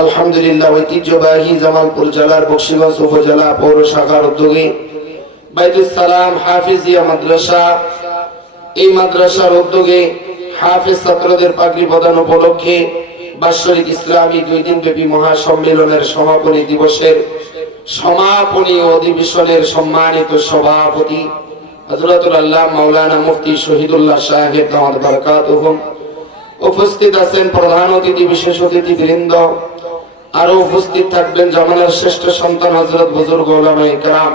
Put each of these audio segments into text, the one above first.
আলহামদুলিল্লাহ ঐতিহ্যবাহী জামালপুর জেলার বকশীগঞ্জ উপজেলা পৌর শাখার উদ্যোগে বাইতুস সালাম হাফিজিয়া মাদ্রাসা, এই মাদ্রাসার উদ্যোগে হাফেজ ছাত্রদের পাগড়ি প্রদান উপলক্ষে বাৎসরিক ইসলামী 2 দিনব্যাপী মহাসম্মেলনের সমাপনী দিবসের সমাপনী অধিবেশনের সম্মানিত সভাপতি হযরতুল আল্লাহ মাওলানা মুফতি শহীদুল্লাহ সাহেব দামাত বারাকাতুহুম, উপস্থিত আছেন প্রধান অতিথি বিশেষ অতিথিবৃন্দ, আরো উপস্থিত থাকবেন জামানার শ্রেষ্ঠ সন্তান হযরত বুজুর্গ উলামায়ে কেরাম।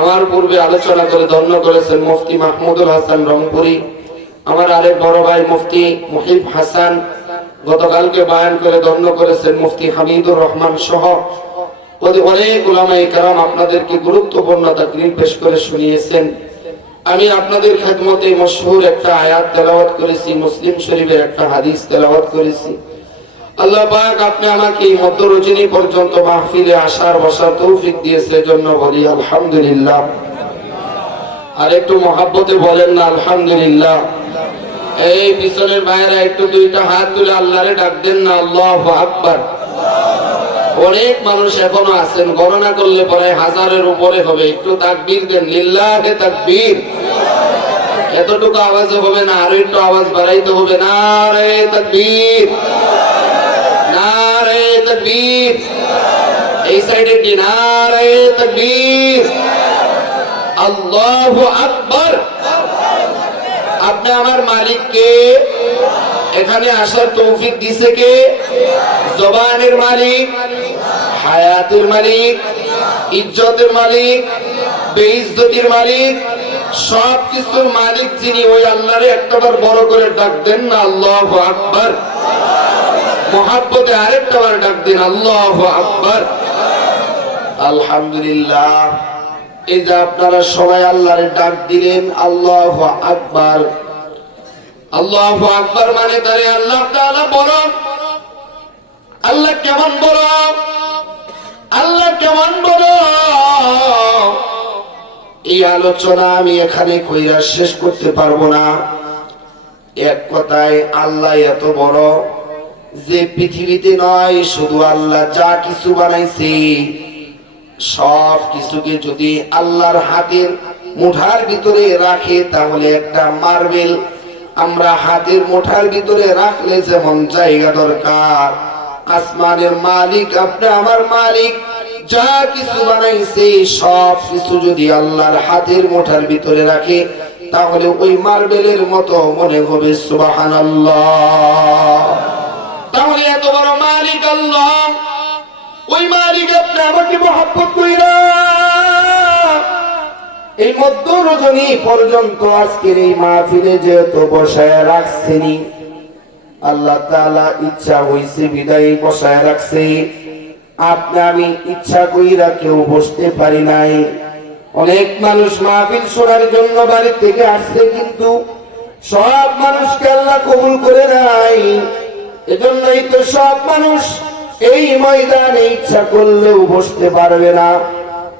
আমার পূর্বে আলোচনা করে ধন্য করেছেন মুফতি মাহমুদুল হাসান রংপুরি, আমার আরেক বড় ভাই মুফতি মুহিব হাসান, গতকালকে বয়ান করে ধন্য করেছেন মুফতি হামিদুর রহমান সহ অনেক উলামায়ে কেরাম আপনাদেরকে গুরুত্বপূর্ণ তাকরীর পেশ করে শুনিয়েছেন। আমি আপনাদের খেদমতে মশহুর একটা আয়াত তেলাওয়াত করেছি, মুসলিম শরীফের একটা হাদিস তেলাওয়াত করেছি। আল্লাহ পাক আপনি আমাকে এই মধ্য রজনী পর্যন্ত মাহফিলে আসার বসার তৌফিক দিয়েছে, জন্য বলি আলহামদুলিল্লাহ। আর একটু মহাব্বতে বলেন না আলহামদুলিল্লাহ। এই পিছনের ভাইয়েরা একটু 2টা হাত তুলে আল্লাহরে ডাক দেন না আল্লাহু আকবার। অনেক মানুষ এখনো আছেন, গণনা করলে পরে 1000-এর উপরে হবে। একটু তাকবীর দেন, লিল্লাহে তাকবীর। এতটুকু আওয়াজ হবে না, আরো একটু আওয়াজ বাড়াইতে হবে। নারে তাকবীর, নারে তাকবীর। এই সাইডে কি নারে তাকবীর, আল্লাহু আকবার। আপনি আমার মালিককে এখানে আসার তৌফিক দিয়েছে কে? জবানের মালিক, হায়াতের মালিক, ইজ্জতের মালিক, বেইজ্জতির মালিক, সব কিছুর মালিক যিনি, ওই আল্লাহরে একটাবার বড় করে ডাক দেন না আল্লাহু আকবার। মুহাব্বতে আরেকটাবার ডাক দেন আল্লাহু আকবার। আলহামদুলিল্লাহ। এই যে আপনারা সবাই আল্লাহরে ডাক দিলেন আল্লাহু আকবার। আল্লাহু আকবার মানে তারে আল্লাহ তাআলা বড়। আল্লাহ কেমন বড়, আল্লাহ কেমন বড়, এই আলোচনা আমি এখানে কইরা শেষ করতে পারবো না। এক কথায় আল্লাহ এত বড় যে পৃথিবীতে নয়, শুধু আল্লাহ যা কিছু বানাইছে সব কিছুকে যদি আল্লাহর হাতের মুঠার ভিতরে রাখে, তাহলে একটা মার্বেল আমরা হাতের মুঠার ভিতরে রাখলে যেমন জায়গা দরকার, আসমানের মালিক আপনি আমার মালিক যা কিছু বানাইছে সব কিছু যদি আল্লাহর হাতের মুঠার ভিতরে রাখে, তাহলে ওই মার্বেলের মতো মনে হবে সুবহানাল্লাহ। তাহলে এত বড় মালিক আল্লাহ, ওই মালিক আপনি আমাকে মহব্বত কইরা এই মধ্য রজনী পর্যন্ত আজকের এই মাহফিলে যেহেতু বসায় রাখছেনি, আল্লাহ তাআলা ইচ্ছা হইছে বিদায় বসায় রাখছে। আপনি আমি ইচ্ছা কইরা কেউ বসতে পারি নাই। অনেক মানুষ মাহফিল শোনার জন্য বাড়ি থেকে আসছে, কিন্তু সব মানুষকে আল্লাহ কবুল করে নাই। এজন্যই তো সব মানুষ এই ময়দানে ইচ্ছা করলেও বসতে পারবে না।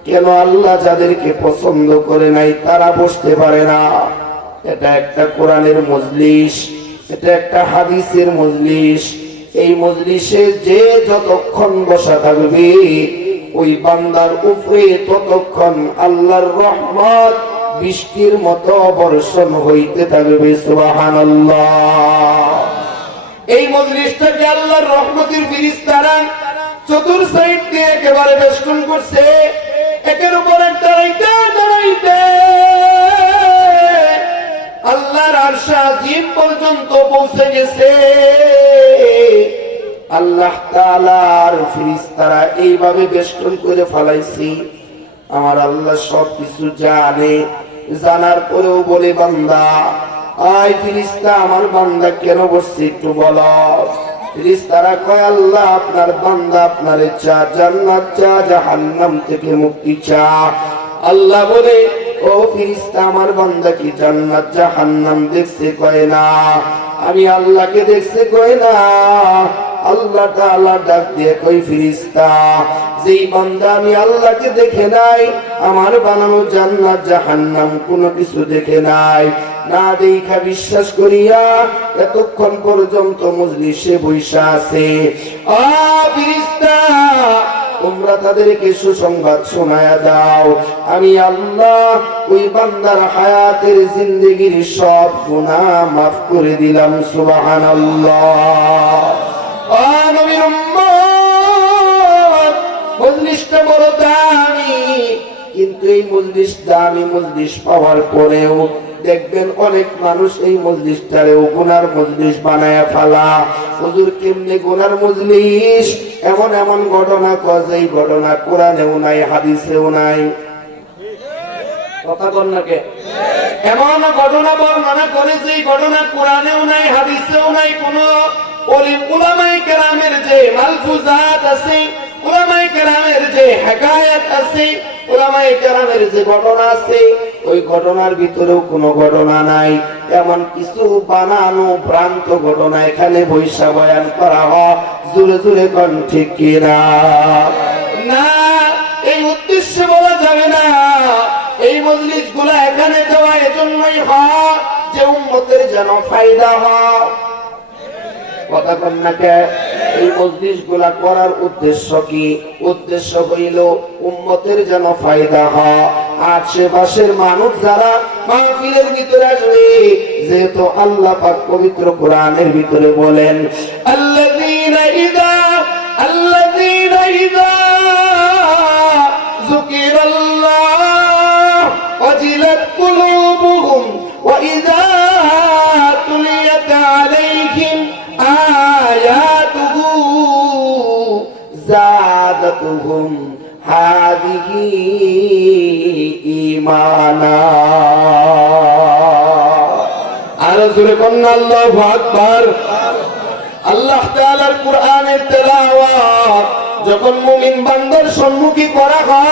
কেন? আল্লাহ যাদেরকে পছন্দ করে নাই তারা বসতে পারে না। এটা একটা কোরআনের মজলিস, এটা একটা হাদিসের মজলিস। এই মজলিসে যে যতক্ষণ বসা থাকবে ওই বান্দার উপরে ততক্ষণ আল্লাহর রহমত বৃষ্টির মতো বর্ষণ হইতে থাকবে। সুবহানাল্লাহ। এই মজলিসটাকে আল্লাহর রহমতের ফেরেশতারা চতুর সাইড দিয়ে একেবারে বেষ্টন করছে, একের উপর একটা দাঁড়াইতে আল্লাহর আরশ আজিম পর্যন্ত পৌঁছে গেছে। আল্লাহ তাআলার ফেরেশতারা এইভাবে বেষ্টন করে ফলাইছে। আমার আল্লাহ সবকিছু জানে, জানার পরেও বলে বান্দা আয় ফেরেশতা আমার বান্দা কেন বসছে একটু বলো। ফেরেশতারা কয় আল্লাহ আপনার বান্দা আপনার ইচ্ছা জান্নাত চা, জাহান্নাম থেকে মুক্তি চা। আল্লাহ বলে ও ফেরেশতা আমার বান্দা কি জান্নাত জাহান্নাম দেখছে? কয় না। আমি আল্লাহকে দেখছে? কয় না। আল্লাহ তাআলা ডাক দিয়ে কই ফেরেশতা যেই বান্দা আমি আল্লাহকে দেখে নাই, আমার বানানো জান্নাত জাহান্নাম কোনো কিছু দেখে নাই, না দেখা বিশ্বাস করিয়া এতক্ষণ পর্যন্ত মজলিসে বৈশা আছে, তোমরা তাদেরকে সুসংবাদ শোনায়া দাও আমি আল্লাহ ওই বান্দার হায়াতের জিন্দেগির সব গুনাহ মাফ করে দিলাম সুবহানাল্লাহ। ও নবীর উম্মত, মজলিসটা বড় দামি, কিন্তু এই মজলিস দামি মজলিস পাওয়ার পরেও দেখবেন অনেক মানুষ এই মজলিসটারেও গুনার মজলিস বানায়া ফেলা। হুজুর কেমনে গুনার মজলিস? এমন এমন ঘটনা কয় এই ঘটনা কোরআনেও নাই, হাদিসেও নাই। কথা বল না কে? এমন ঘটনা বর্ণনা করে যে ঘটনা কোরআনেও নাই, হাদিসেও নাই। কোন উলামায়ে কেরামের যে মালফুজাত আছে, উলামায়ে কেরামের যে হিকায়াত আছে, উলামায়ে কেরামের যে ঘটনা আছে, ওই ঘটনার ভিতরেও কোনো ঘটনা নাই। এমন কিছু বানানো ভ্রান্ত ঘটনা এখানে বৈশা বয়ান করা হয়। জোরে জোরে কোন ঠিক কিনা? না, এই উদ্দেশ্যে বলা যাবে না। এই মজলিস গুলা এখানে দেওয়া এজন্যই হয় যে উম্মতের যেন ফায়দা হয়। কথা বল না কে? এই মজলিস গুলা করার উদ্দেশ্য কি? উদ্দেশ্য হইল উম্মতের যেন ফায়দা হয়। আশেপাশের মানুষ যারা মাহফিলের ভিতরে আসবে, যেহেতু আল্লাহ পাক পবিত্র কোরআনের ভিতরে বলেন আল্লাযীনা ইযা যুকিরাল্লাহ ওয়াজিলাত কুলুবুহুম ওয়া ইযা তুলিয়াত আলাইহিম আয়াতুহু যাদাতুহুম হাযিহি ঈমানা। আর জোরে কন্না আল্লাহু আকবার। আল্লাহ তাআলার কোরআনের তেলাওয়াত যখন মুমিন বান্দার সম্মুখে করা হয়,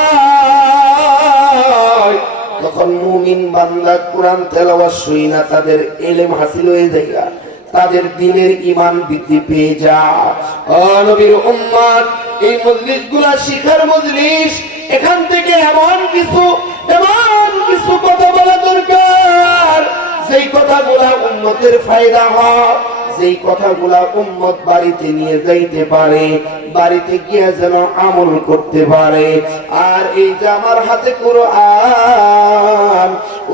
তখন মুমিন বান্দা কোরআন তেলাওয়াত শুইনা তাদের ইলম হাসিল হয়ে যায়, তাদের দিনের ঈমান বৃদ্ধি পেয়ে যায়। ও নবীর উম্মত, এই মজলিসগুলা শিখার মজলিস। এখান থেকে এমন কিছু কথা বলা দরকার যেই কথাগুলা উম্মতের ফায়দা হয়, যেই কথাগুলা উম্মত বাড়িতে নিয়ে যাইতে পারে, বাড়িতে গিয়ে যেন আমল করতে পারে। আর এই যে আমার হাতে কোরআন,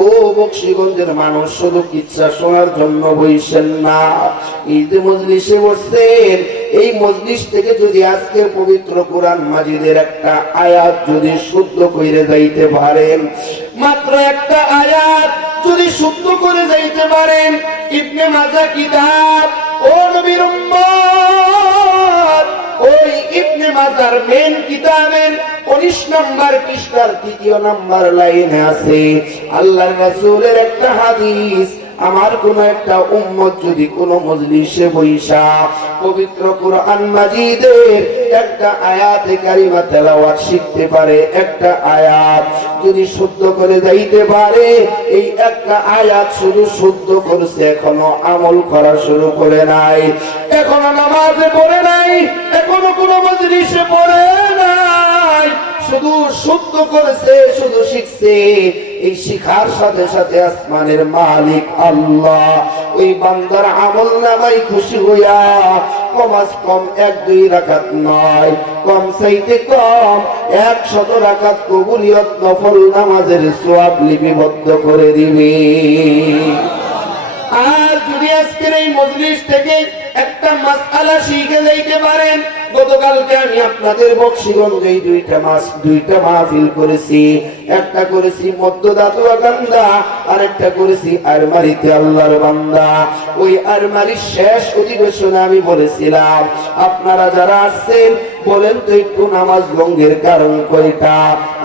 ও বকশীগঞ্জের মানুষ শুধু কিচ্ছা শোনার জন্য বইছেন না, এই যে মজলিসে বসছেন, এই মজলিস থেকে যদি আজকের পবিত্র কোরআন মাজিদের একটা আয়াত যদি শুদ্ধ করে যাইতে পারেন, মাত্র একটা আয়াত যদি শুদ্ধ করে যাইতে পারেন, ইবনে মাজাহ কিতাব, ও নবীর উম্মত, ওই ইবনে মাজাহর মেন কিতাবের 19 নম্বর পৃষ্ঠার 3 নম্বর লাইনে আছে আল্লাহর রাসূলের একটা হাদিস। আমার কোন একটা উম্মত যদি কোন মজলিসে বইসা পবিত্র কোরআন মাজিদের একটা আয়াতে কারিমা তেলাওয়াত শিখতে পারে, একটা আয়াত যদি শুদ্ধ করে যাইতে পারে, এই একটা আয়াত শুধু শুদ্ধ করছে, এখনো আমল করা শুরু করে নাই, এখনো নামাজে পড়ে নাই, এখনো কোন মজলিসে পড়ে নাই, শুধু শুদ্ধ করেছে, শুধু শিখছে। এই শিখার সাথে সাথে আসমানের মালিক আল্লাহ ওই বান্দার আমল নামাই খুশি হইয়া কমাস কম 1-2 রাকাত নয়, কম চাইতে কম 100 রাকাত কবুলিয়ত নফল নামাজের সওয়াব লিপিবদ্ধ করে দিবে। আর যদি আজকের এই মজলিস থেকে একটা মাসআলা শিখে যাইতে পারেন, গতকালকে আমি আপনাদের বকশীগঞ্জে দুইটা মাহফিল করেছি, একটা করেছি মধ্য দাতুয়াকান্দা, আর একটা করেছি আরমারিতে আল্লাহর বান্দা। ওই আরমারির শেষ অধিবেশনে আমি বলেছিলাম, আপনারা যারা আসছেন বলেন তো একটু নামাজ ভঙ্গের কারণ কয়টা?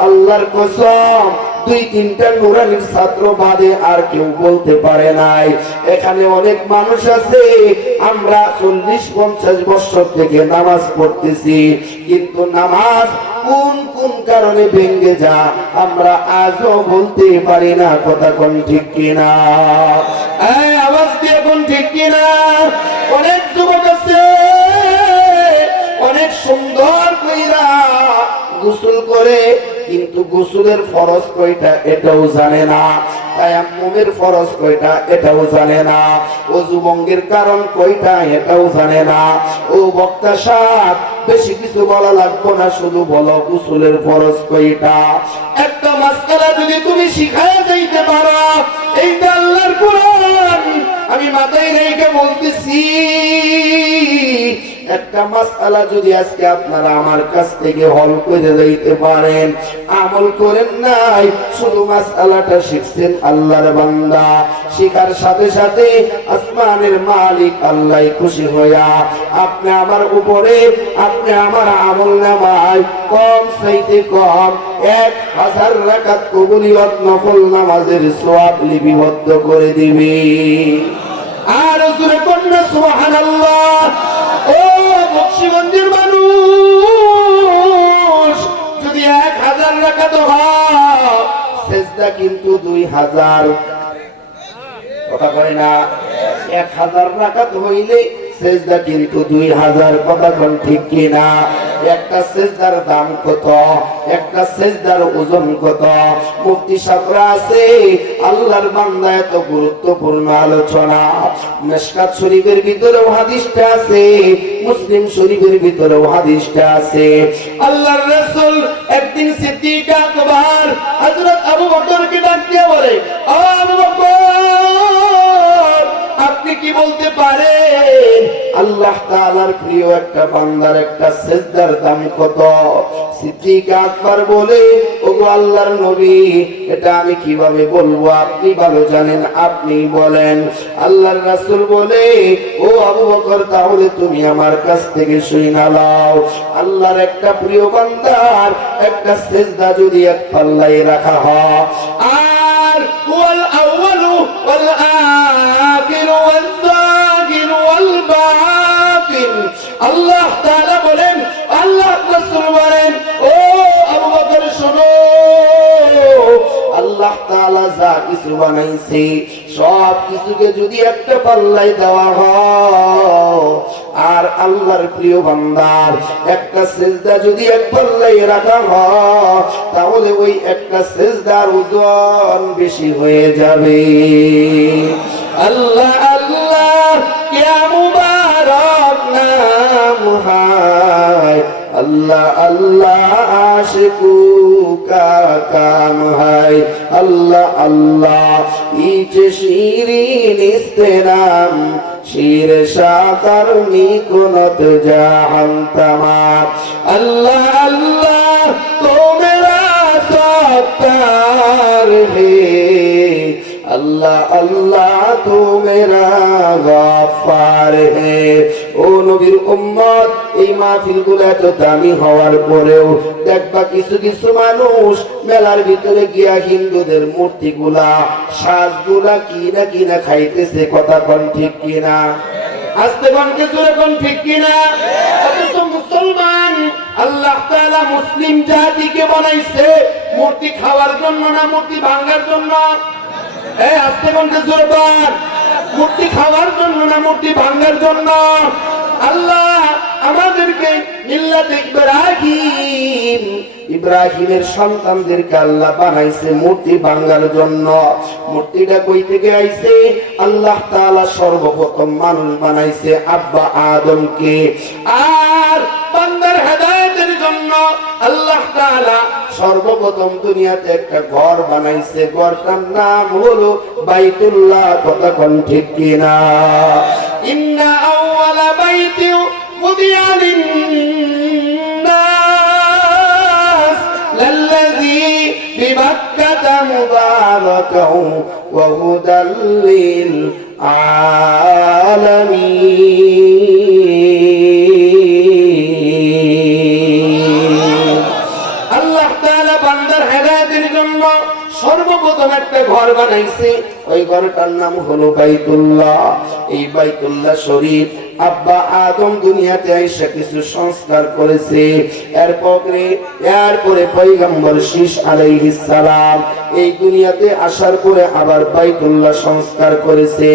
আল্লাহর কসম 2-3টা নুরানির ছাত্র বাদে আর কেউ বলতে পারে নাই। এখানে অনেক মানুষ আছে, আমরা 40-50 বছর থেকে নামাজ পড়তেছি, কিন্তু নামাজ কোন কোন কারণে ভেঙে যা আমরা আজও বলতে পারি না। কথা কোন ঠিক কিনা? আওয়াজ দিয়ে কোন ঠিক কিনা? অনেক যুবক আছে অনেক সুন্দর কইরা গোসল করে, কিন্তু গোসলের ফরজ কয়টা এটাও জানে না। তায়াম্মুমের ফরজ কয়টা এটাও জানে না, ওযু ভঙ্গের কারণ কয়টা এটাও জানে না। ও বক্তা সাহেব, বেশি কিছু বলা লাগবে না, শুধু বলো গোসলের ফরজ কয়টা। একটা মাসআলা যদি তুমি শিখায়া যাইতে পারো, এইটা আল্লাহর কোরআন, আমি মাথায় রেখে বলতেছি, একটা মাসআলা যদি আজকে আপনারা আমার কাছ থেকে হল করে লইতে পারেন, আমল করেন নাই, শুধু মাসআলাটা শিখছেন আল্লাহর বান্দা, শিখার সাথে সাথে আসমানের মালিক আল্লাহ খুশি হইয়া আপনি আমার উপরে, আপনি আমার আমলনামায় কম চাইতে কম 1000 রাকাত কবুলিয়ত নফল নামাজের সওয়াব লিপিবদ্ধ করে দিবে। আর জোরে কন্যা সুবহানাল্লাহ। ও বকশীগঞ্জের মানুষ, যদি 1000 রাকাত হয়, সেজদা কিন্তু 2000, কথা কয় না? 1000 রাকাত হইলে সেজদা কিন্তু 2000, কথা কোন ঠিক কিনা? একটা সেজদার দাম কত, একটা সেজদার ওজন কত? মুফতি সাহেবরা আছে, আল্লাহর বান্দা, এত গুরুত্বপূর্ণ আলোচনা। মিশকাত শরীফের ভিতরেও হাদিসটা আছে, মুসলিম শরীফের ভিতরেও হাদিসটা আছে। আল্লাহর রাসূল একদিন সিদ্দিক আকবর হযরত আবু বকরকে ডাক দিয়ে বলে, ও আবু বকর, আপনি কি বলতে পারেন আল্লাহ তাআলার প্রিয় একটা বান্দার একটা সিজদার দাম কত? সিদ্দিক আকবর বলে, ওগো আল্লাহর নবী, এটা আমি কিভাবে বলবো, আপনি ভালো জানেন, আপনি বলেন। আল্লাহর রাসূল বলে, ও আবু বকর, তাহলে তুমি আমার কাছ থেকে শুনে নাও, আল্লাহর একটা প্রিয় বান্দার একটা সিজদা যদি এক পাল্লায় রাখা হয়, আর ওয়াল আউয়ালু ওয়াল আখিরু ওয়াল যাহিরু ওয়াল বাতিন, আল্লাহ তাআলা বলেন, আল্লাহ রাসূল বলেন, ও আবু বকর শোনো, আল্লাহ তাআলা যা কিছু বানাইছে সব কিছুকে যদি একটা পাল্লায় দেওয়া হয়, আর আল্লাহর প্রিয় বান্দার একটা সিজদা যদি এক পাল্লায় রাখা হয়, তাহলে ওই একটা সিজদার ওজন বেশি হয়ে যাবে। আল্লাহ আল্লাহ, কিয়া মুবারক নাম হায়, আল্লাহ আল্লাহ আশিকু কা কাম হায়, আল্লাহ আল্লাহ ইচে শিরিন ইস্তেরাম, শির শাকার মিকুনত জাহান তামাম, আল্লাহ আল্লাহ তো মেরা সত্তার হে, अल्लाह अल्लाह तू मेरा गफ्फार है। ও নবীর উম্মত, এই মাহফিলগুলো এত দামি হওয়ার পরেও দেখবা কিছু কিছু মানুষ মেলার ভিতরে গিয়া হিন্দুদের মূর্তিগুলা, সাজগুলা কিনা কিনা খাইতেছে, কথা কোন ঠিক কিনা? আস্তে বলতে জোরে কোন ঠিক কিনা? অথচ মুসলমান, আল্লাহ তাআলা মুসলিম জাতিকে বানাইছে মূর্তি খাওয়ার জন্য না মূর্তি ভাঙার জন্য? আস্তে বলতে জোরে বল, মূর্তি খাওয়ার জন্য না মূর্তি ভাঙার জন্য? আল্লাহ আমাদেরকে মিল্লাতে ইব্রাহিম, ইব্রাহিমের সন্তানদেরকে আল্লাহ বানাইছে মূর্তি ভাঙার জন্য। মূর্তিটা কই থেকে আইছে? আল্লাহ তাআলা সর্বপ্রথম মানুষ বানাইছে আব্বা আদমকে, আর বান্দার হেদায়েতের জন্য আল্লাহ তাআলা সর্বপ্রথম দুনিয়াতে একটা ঘর বানাইছে, ঘরটার নাম হলো বাইতুল্লাহ, কথা কোন ঠিক কিনা? ইন্না আউওয়ালা বাইতি উদিয়া লিন-নাস লাল্লাযী বিবাক্কাতা মুবারাকাও ওয়া হুদাল লিল আলামিন। আল্লাহ তাআলা বান্দার হেদায়েতের জন্য সর্বপ্রথম একটা ঘর বানাইছে, ওই ঘরটার নাম হলো বাইতুল্লাহ। এই বাইতুল্লাহ শরীফ আব্বা আদম দুনিয়াতে আইসা কিছু সংস্কার করেছে, এরপরে পয়গম্বর শীষ আলাইহিস সালাম এই দুনিয়াতে আসার পরে আবার বাইতুল্লাহ সংস্কার করেছে,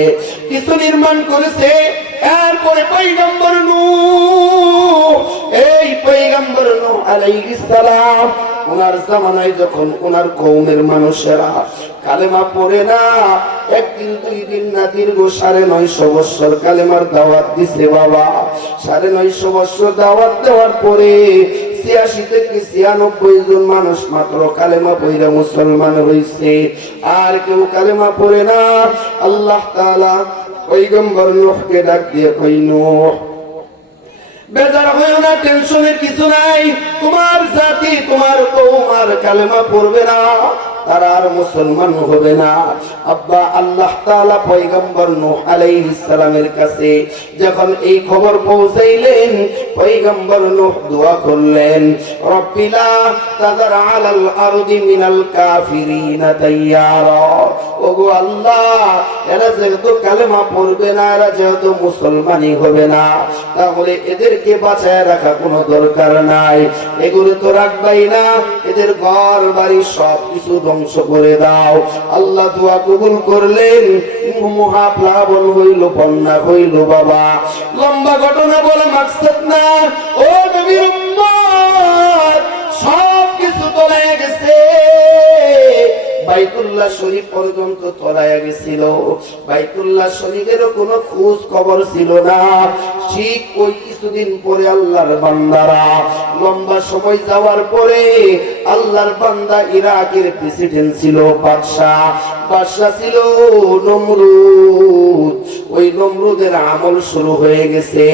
কিছু নির্মাণ করেছে। এরপরে পয়গম্বর নূহ এই পয়গম্বর নূহ আলাইহিস সালাম ওনার জামানায় যখন ওনার কওমের মানুষেরা কালেমা পড়ে না, একদিন দুই দিন না, দীর্ঘ 950 বছর কালেমার দাওয়াত দিছে বাবা। 950 বছর দাওয়াত দেওয়ার পরে 86 থেকে 96 জন মানুষ মাত্র কালেমা পড়ে মুসলমান হইছে, আর কেউ কালেমা পড়ে না। আল্লাহ তাআলা পয়গম্বর নূহকে ডাক দিয়ে কই, নূহ বেজার হইও না, টেনশনের কিছু নাই, তোমার জাতি তোমার কওম আর কালেমা পড়বে না, তারা আর মুসলমান হবে না। আব্বা আল্লাহ তাআলা পয়গম্বর নূহ আলাইহিস সালামের কাছে যখন এই খবর পৌঁছাইলেন, পয়গম্বর নূহ দোয়া করলেন, রব্বিলা তাযার আলাল আরদি মিনাল কাফিরিনা তাইয়ারা। ওগো আল্লাহ, এরা যেহেতু কালেমা পড়বে না, এরা যেহেতু মুসলমানই হবে না, তাহলে এদেরকে বাঁচায় রাখা কোনো দরকার নাই, এগুলো তো রাখবাই না, এদের ঘর বাড়ি সব কিছু ধ্বংস করে দাও। আল্লাহ দোয়া কবুল করলেন, মহাপ্লাবন হইল, বন্যা হইল বাবা। লম্বা ঘটনা বলে মাকসাদ না, ও নবীর উম্মত, সব কিছু তলায় গেছে, বাইতুল্লাহ শরীফ পর্যন্ত তলায় গেছিল, বাইতুল্লাহ শরীফেরও কোনো খোঁজ খবর ছিল না। ঠিক ওই কিছুদিন পরে আল্লাহর বান্দারা, লম্বা সময় যাওয়ার পরে আল্লাহর বান্দা ইরাকের প্রেসিডেন্ট ছিল, বাদশা ছিল নমরুদ। ওই নমরুদের আমল শুরু হয়ে গেছে।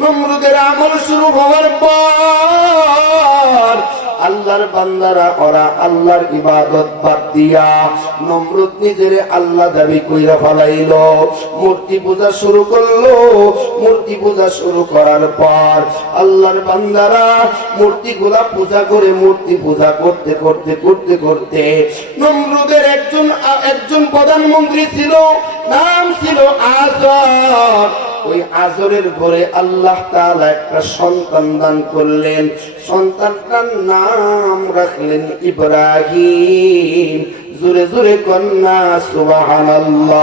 নমরুদের আমল শুরু হওয়ার পর আল্লাহর বান্দারা ওরা আল্লাহর ইবাদত বাদ দিয়া নমরুদ নিজের আল্লাহ দাবি কইরা ফেলাইলো, মূর্তি পূজা শুরু করলো। মূর্তি পূজা শুরু করার পর আল্লাহর বান্দারা মূর্তিগুলা পূজা করে, মূর্তি পূজা করতে করতে করতে করতে নমরুদের একজন প্রধানমন্ত্রী ছিল, নাম ছিল আজর। ওই আজরের ঘরে আল্লাহ তাআলা একটা সন্তান দান করলেন, সন্তানটার নাম রাখলেন ইব্রাহিম। জোরে জোরে কন্যা সুবহানাল্লাহ।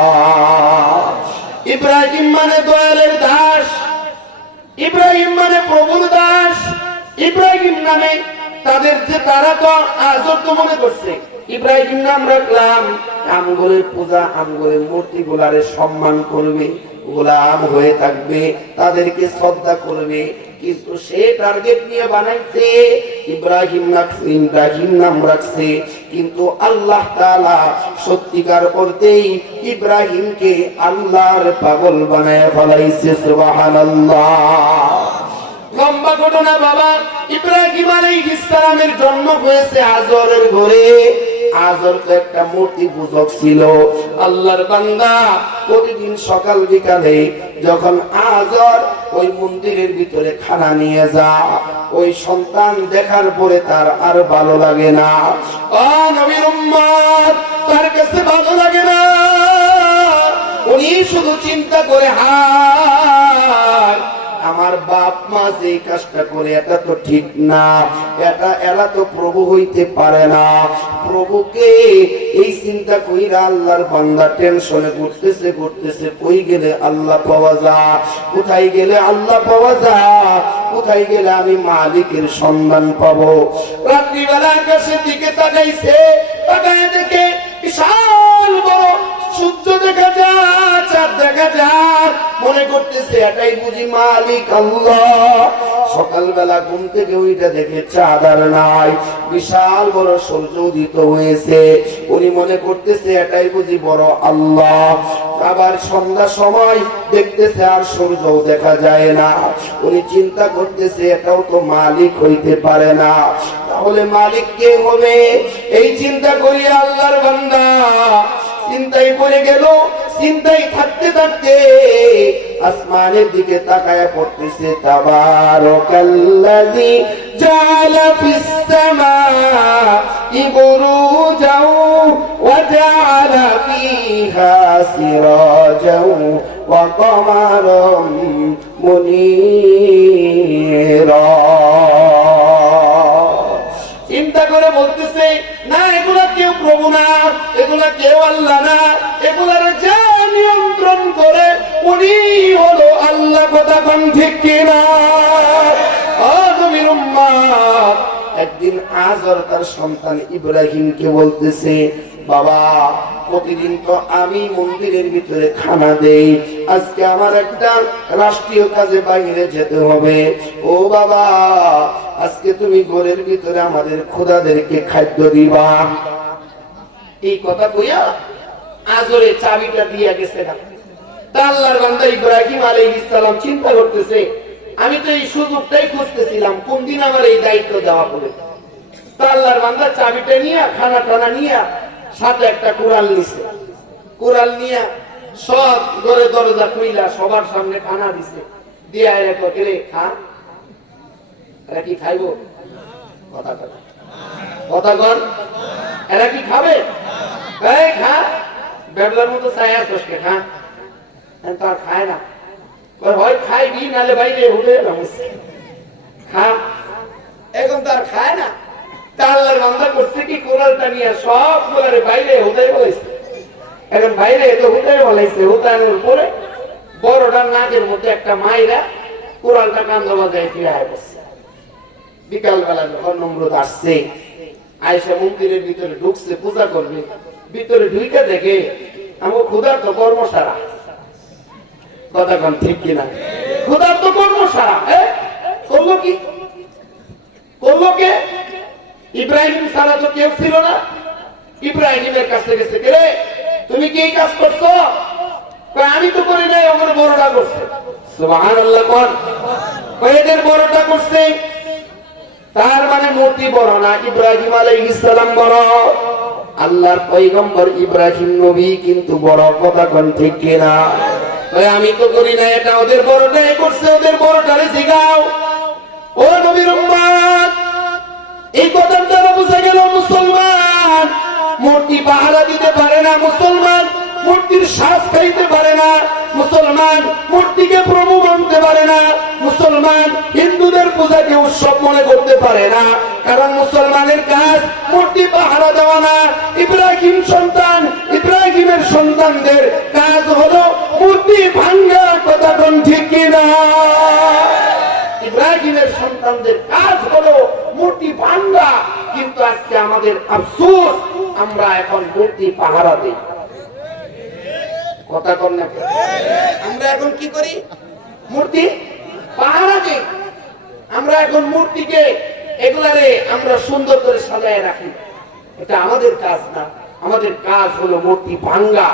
ইব্রাহিম মানে দয়ালের দাস, ইব্রাহিম মানে প্রভুর দাস। ইব্রাহিম নামে তাদের যে তারা তো আজর তো মনে করছে ইব্রাহিম নাম রাখলাম, আমগরের পূজা, আমগরের মূর্তি গুলারে সম্মান করবে, গোলাম হয়ে থাকবে, তাদেরকে শ্রদ্ধা করবে। কিন্তু সে টার্গেট নিয়ে বানাইছে ইব্রাহিম নাম রাখছে, কিন্তু আল্লাহ তাআলা সত্যিকার অর্থেই ইব্রাহিমকে আল্লাহর পাগল বানায় ফেলাইছে। সুবহানাল্লাহ। লম্বা ঘটনা বাবা। ইব্রাহিম আলাইহিস সালামের জন্ম হয়েছে আজরের ঘরে। আজর তো একটা মূর্তি পূজক ছিল। আল্লাহর বান্দা প্রতিদিন সকাল বিকালে যখন আজর ওই মন্দিরের ভিতরে খানা নিয়ে যা, ওই সন্তান দেখার পরে তার আর ভালো লাগে না। ও নবীর উম্মত, তার কাছে ভালো লাগে না। উনি শুধু চিন্তা করে, হায় আমার বাপ মা যে কাজটা করে এটা তো ঠিক না, এরা তো প্রভু হইতে পারে না। প্রভুকে এই চিন্তা কইরা আল্লাহর বান্দা টেনশনে ঘুরতেছে, কই গেলে আল্লাহ পাওয়া যায়, কোথায় গেলে আল্লাহ পাওয়া যায়, কোথায় গেলে আমি মালিকের সন্ধান পাবো। রাত্রিবেলা আকাশের দিকে তাকাইছে, তাকায় দেখে বিশাল বড় সূর্য দেখা যায়, চাঁদ দেখা যায়, মনে করতেছে এটাই বুঝি মালিক আল্লাহ। সকালবেলা ঘুম থেকে ওইটা দেখে চাঁদ আর নাই, বিশাল বড় সূর্য উদিত হয়েছে। উনি মনে করতেছে এটাই বুঝি বড় আল্লাহ। আবার সন্ধ্যা সময় দেখতেছে আর সূর্যও দেখা যায় না। উনি চিন্তা করতেছে এটাও তো মালিক হইতে পারে না, তাহলে মালিক কে হবে? এই চিন্তা করি আল্লাহর বান্দা চিন্তায় পড়ে গেল। চিন্তায় থাকতে থাকতে আসমানের দিকে তাকায় পড়তেছে, তাবারাকাল্লাযী জাআলা ফিস সামাই বুরুজাও ওয়া জাআলা ফীহা সিরাজাও ওয়া কমারাম মুনীরা। চিন্তা করে বলতেছে, না এগুলা কেউ প্রভু না, এগুলা কেউ আল্লাহ না, এগুলার যে নিয়ন্ত্রণ করে উনি হলো আল্লাহ। কথা কোন ঠিক কিনা? আজর তার সন্তান ইব্রাহিমকে বলতেছে, বাবা প্রতিদিন তো আমি মন্দিরের ভিতরে খানা দেই, আজকে আমার একটা রাষ্ট্রীয় কাজে বাইরে যেতে হবে, ও বাবা আজকে তুমি ঘরের ভিতরে আমাদের খোদাদেরকে খাদ্য দিবা। এই কথা কইয়া আজরে চাবিটা দিয়া গেছে না। তা আল্লাহর বান্দা ইব্রাহিম আলাইহিস সালাম চিন্তা করতেছে, আমি তো এই সুযোগটাই খুঁজতেছিলাম, কোন দিন আমার এই দায়িত্ব দেওয়া হবে। তা আল্লাহর বান্দা চাবিটা নিয়ে খানা টানা নিয়ে সাথে একটা কুড়াল নিছে, কুড়াল নিয়ে সব ঘরে দরজা খুইলা সবার সামনে খানা দিছে, দিয়া এরা কে খা, এরা কি খাইবো? কথা কথা কথা কর, এরা কি খাবে? এই খা, বেবলার মতো ছায়া সসকে খা, তো আর খায় না, হয় খাইবি নালে বাইরে উঠে খা, এখন তো আর খায় না। আল্লাহর বান্দা করছে কি, কোরআনটা নিয়ে সব গুলারে বাইরে হুদাই বলাইছে। এখন বাইরে তো হুদাই বলাইছে, হুদানের উপরে বড়টার নাকের মধ্যে একটা মাইরা কোরআনটা কান্দ বাজায় ফিরে বসছে। বিকাল বেলা যখন নমরুদ আসছে, আয়েশা মন্দিরের ভিতরে ঢুকছে, পূজা করবে, ভিতরে ঢুকে দেখে আমার ক্ষুধার তো কর্মসারা। কথা কন ঠিক কিনা? ক্ষুধার তো কর্মসারা। করলো কি? করলো কে? ইব্রাহিম ছাড়া তো কেউ ছিল না। ইব্রাহিমের কাছে গেছে, কে রে তুমি কি এই কাজ করছো? আমি তো করি নাই, আমার বড়টা করছে। সুবহানাল্লাহ কোন এদের বড়টা করছে, তার মানে মূর্তি বড় না, ইব্রাহিম আলাইহিস সালাম বড়। আল্লাহর পয়গম্বর ইব্রাহিম নবী কিন্তু বড়। কথা কোন ঠিক কিনা? আমি তো করি না, এটা ওদের বড়টাই করছে, ওদের বড়টারে শিখাও। ও নবীর উম্মত, এই কথার দ্বারা বোঝা গেল মুসলমান মূর্তি পাহারা দিতে পারে না, মুসলমান মূর্তির শ্বাস খাইতে পারে না, মুসলমান মূর্তিকে প্রভু মানতে পারে না, মুসলমান হিন্দুদের পূজাকে উৎসব মনে করতে পারে না, কারণ মুসলমানের কাজ মূর্তি পাহারা দেওয়া না। ইব্রাহিম সন্তান, ইব্রাহিমের সন্তানদের কাজ হলো মূর্তি ভাঙ্গা। কথা কোন ঠিক কিনা? ইব্রাহিমের সন্তানদের কাজ হলো মূর্তি ভাঙ্গা। কিন্তু আজকে আমাদের আফসোস, আমরা এখন মূর্তি পাহারা দিই। কথা কম না, আমরা এখন কি করি? মূর্তি পাহারা দিই। আমরা এখন মূর্তিকে এগুলারে আমরা সুন্দর করে সাজায় রাখি। এটা আমাদের কাজ না, আমাদের কাজ হলো মূর্তি ভাঙ্গা।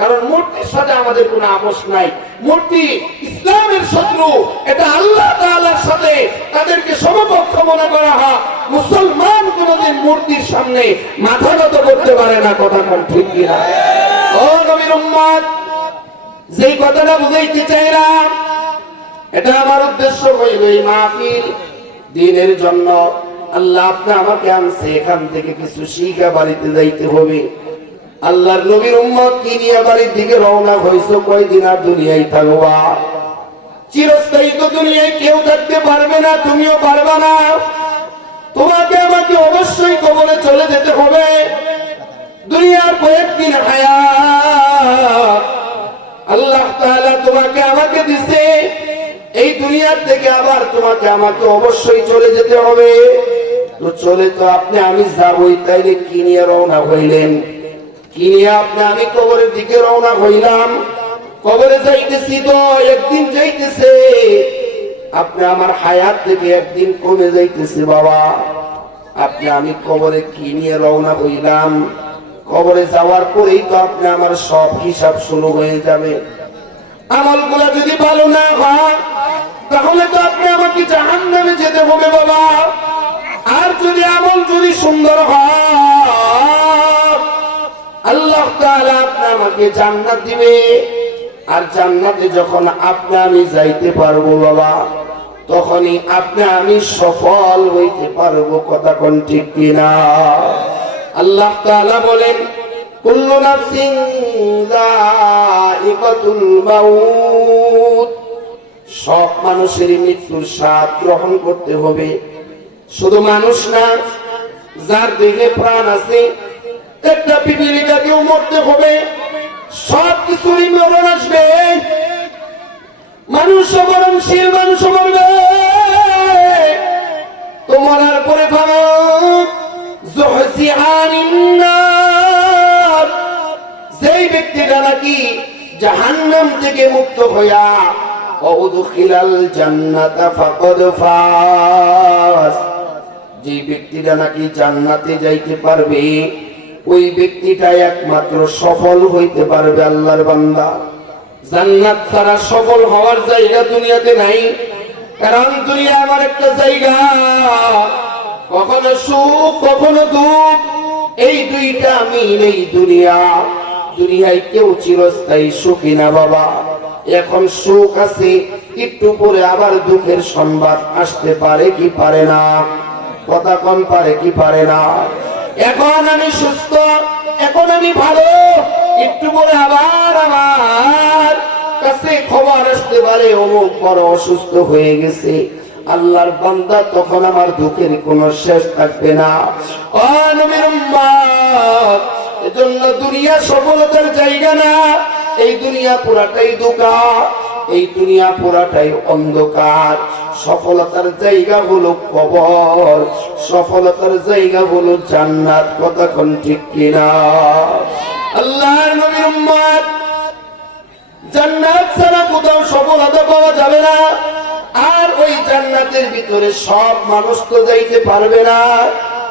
কারণ মূর্তির সাথে আমাদের কোনো আপোষ নাই। মূর্তি ইসলামের শত্রু, এটা আল্লাহ তাআলার সাথে তাদেরকে সমকক্ষ মনে করা হয়। মুসলমান কোনদিন মূর্তির সামনে মাথা নত করতে পারে না। কথা কোন ঠিক কিনা? ও নবীর উম্মত, যেই কথাটা বুঝাইতে চাইলাম, এটা আমার উদ্দেশ্য হইল এই মাহফিল দ্বীনের জন্য। আল্লাহ আপনি আমাকে আনছে, এখান থেকে কিছু শিক্ষা বাড়িতে যাইতে হবে। আল্লাহর নবীর উম্মত কি নিয়ে বাড়ির দিকে রওনা হইছো? কয়দিন আর দুনিয়ায় থাকবা? চিরস্থায়ী তো দুনিয়ায় কেউ থাকতে পারবে না, তুমিও পারবা না। তোমাকে আমাকে অবশ্যই কবরে চলে যেতে হবে। দুনিয়ার কয়েকদিন হায়াত আল্লাহ তাআলা তোমাকে আমাকে দিছে, এই দুনিয়ার থেকে আবার তোমাকে আমাকে অবশ্যই চলে যেতে হবে। তো চলে তো আপনি আমি যাবই, তাইলে কি নিয়ে রওনা হইলেন? কি নিয়ে আপনি আমি কবরের দিকে রওনা হইলাম? কবরে যাইতেছি তো একদিন যাইতেছে, আপনি আমার হায়াত থেকে একদিন কমে যাইতেছে। বাবা আপনি আমি কবরে কি নিয়ে রওনা হইলাম? কবরে যাওয়ার পরেই তো আপনি আমার সব হিসাব শুরু হয়ে যাবে। আমলগুলা যদি ভালো না হয়, তাহলে তো আপনি আমাকে জাহান্নামে যেতে হবে বাবা। আর যদি আমল যদি সুন্দর হয়, আল্লাহ তাআলা আপনি আমাকে জান্নাত দিবে। আর জান্নাতে যখন আপনি আমি যাইতে পারবো বাবা, তখনই আপনি আমি সফল হইতে পারবো। কথা কোন ঠিক কিনা? আল্লাহ তাআলা বলেন, কুল্লু নাফসিন যায়িকাতুল মাউত, সব মানুষেরই মৃত্যুর স্বাদ গ্রহণ করতে হবে। শুধু মানুষ না, যার দেহে প্রাণ আছে, একটা পিপিলিকাকেও মরতে হবে। সব কিছুরই মরণ আসবে। মানুষ মরণশীল, মানুষ মরবে। তো মরার পরে ভাবো যুহজিহা আনিন নার, যেই ব্যক্তিটা নাকি জাহান্নাম থেকে মুক্ত হইয়া ওয়াদখিলাল জান্নাতা ফাকাদ ফাজ, যে ব্যক্তিটা নাকি জান্নাতে যাইতে পারবে ওই ব্যক্তিটা একমাত্র সফল হইতে পারবে। আল্লাহর বান্দা, জান্নাত ছাড়া সফল হওয়ার জায়গা দুনিয়াতে নাই। কারণ দুনিয়া আমার একটা জায়গা, কখনো সুখ কখনো দুঃখ, এই দুইটা মিল এই দুনিয়া। দুনিয়ায় কেউ চিরস্থায়ী সুখী না বাবা। এখন সুখ আছে, একটু পরে আবার দুঃখের সংবাদ আসতে পারে কি পারে না? কথা কম পারে কি পারে না? এখন আমি সুস্থ, এখন আমি ভালো, একটু পরে আবার আমার কাছে খবর আসতে পারে অমুক বড় অসুস্থ হয়ে গেছে। আল্লাহর বান্দা, তখন আমার দুঃখের কোনো শেষ থাকবে না। ও নবীর উম্মত, এজন্য দুনিয়া সফলতার জায়গা না। এই দুনিয়া পুরাটাই ধোঁকা, এই দুনিয়া পুরাটাই অন্ধকার। সফলতার জায়গা হলো কবর, সফলতার জায়গা হলো জান্নাত। কথা কোন ঠিক কিনা? আল্লাহর নবীর উম্মত, জান্নাত ছাড়া কোথাও সফলতা পাওয়া যাবে না। আর ওই জান্নাতের ভিতরে সব মানুষ তো যাইতে পারবে না।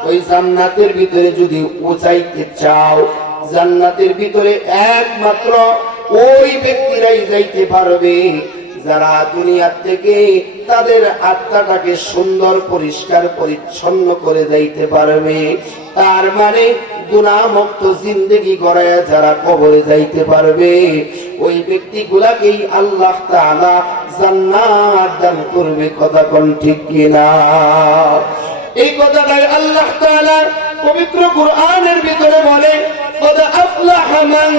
ওই জান্নাতের ভিতরে যদি পৌঁছাইতে চাও, জান্নাতের ভিতরে একমাত্র ওই ব্যক্তিরাই যাইতে পারবে যারা দুনিয়া থেকে তাদের আত্মাটাকে সুন্দর পরিষ্কার পরিচ্ছন্ন করে যাইতে পারবে। তার মানে গুনাহমুক্ত জিন্দেগি গড়ায়া যারা কবরে যাইতে পারবে, ওই ব্যক্তিগুলাকেই আল্লাহ তাআলা জান্নাত দান করবে। কথা কোন ঠিক কিনা? এই কথাটাই আল্লাহ তাআলা পবিত্র কুরআনের ভিতরে বলে, قد أفلح من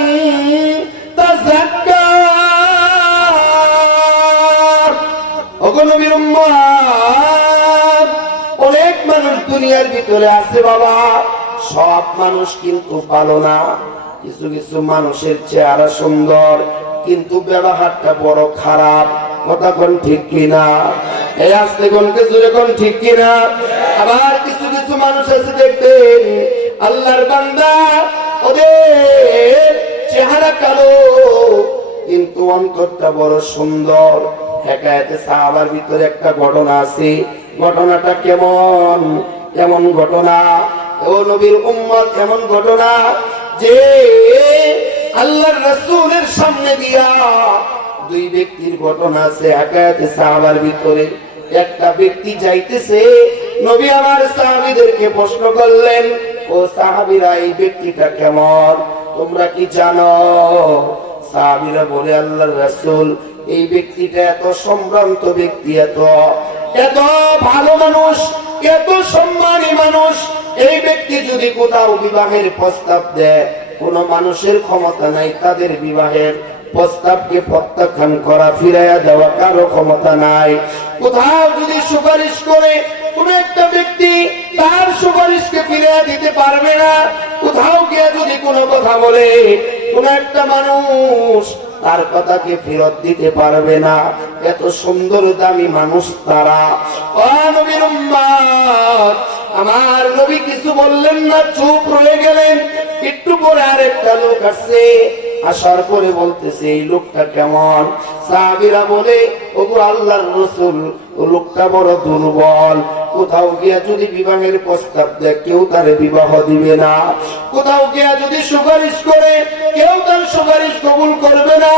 تزكى। ওগো নবীর উম্মত, অনেক মানুষ দুনিয়ার ভিতরে আছে বাবা, সব মানুষ কিন্তু ভালো না। কিছু কিছু মানুষের চেহারা সুন্দর কিন্তু ব্যবহারটা বড় খারাপ। কথা কোন ঠিক কিনা? এই আসতে কোনকে জোরে কোন ঠিক কিনা? আবার কিছু কিছু মানুষ আছে দেখবেন আল্লাহর বান্দা, ওদের চেহারা কালো কিন্তু অন্তরটা বড় সুন্দর। হেকায়েতে সাহাবার ভিতরে একটা ঘটনা আছে। ঘটনাটা কেমন? কেমন ঘটনা? ও নবীর উম্মত, এমন ঘটনা যে আল্লাহর রাসূলের সামনে দিয়া দুই ব্যক্তির ঘটনা আছে হেকায়েতে সাহাবার ভিতরে। একটা ব্যক্তি যাইতেছে, নবী আমার সাহাবীদেরকে প্রশ্ন করলেন, ও সাহাবীরা, এই ব্যক্তিটা কেমন, তোমরা কি জানো? সাহাবীরা বলে, আল্লাহর রাসূল, এই ব্যক্তিটা এত সম্ভ্রান্ত ব্যক্তি, এত ভালো মানুষ, এত সম্মানী মানুষ। এই ব্যক্তি যদি কোথাও বিবাহের প্রস্তাব দেয়, কোন মানুষের ক্ষমতা নাই তাদের বিবাহের প্রস্তাবকে প্রত্যাখ্যান করা, ফিরাইয়া দেওয়া কারো ক্ষমতা নাই। কোথাও যদি সুপারিশ করে কোন একটা ব্যক্তি, তার সুপারিশকে ফিরিয়ে দিতে পারবে না। কোথাও গিয়ে যদি কোনো কথা বলে, কোন একটা মানুষ তার কথাকে ফেরত দিতে পারবে না। এত সুন্দর দামি মানুষ তারা। ও নবীর উম্মত, আমার নবী কিছু বললেন না, চুপ রয়ে গেলেন। একটু পরে আরেকটা লোক আসছে, আসার পরে বলতেছে, এই লোকটা কেমন? সাহাবীরা বলে, ওগো আল্লাহর রাসূল, ও লোকটা বড় দুর্বল। কোথাও গিয়া যদি বিবাহের প্রস্তাব দেয়, কেউ তার বিবাহ দিবে না। কোথাও গিয়া যদি সুপারিশ করে, কেউ তার সুপারিশ কবুল করবে না।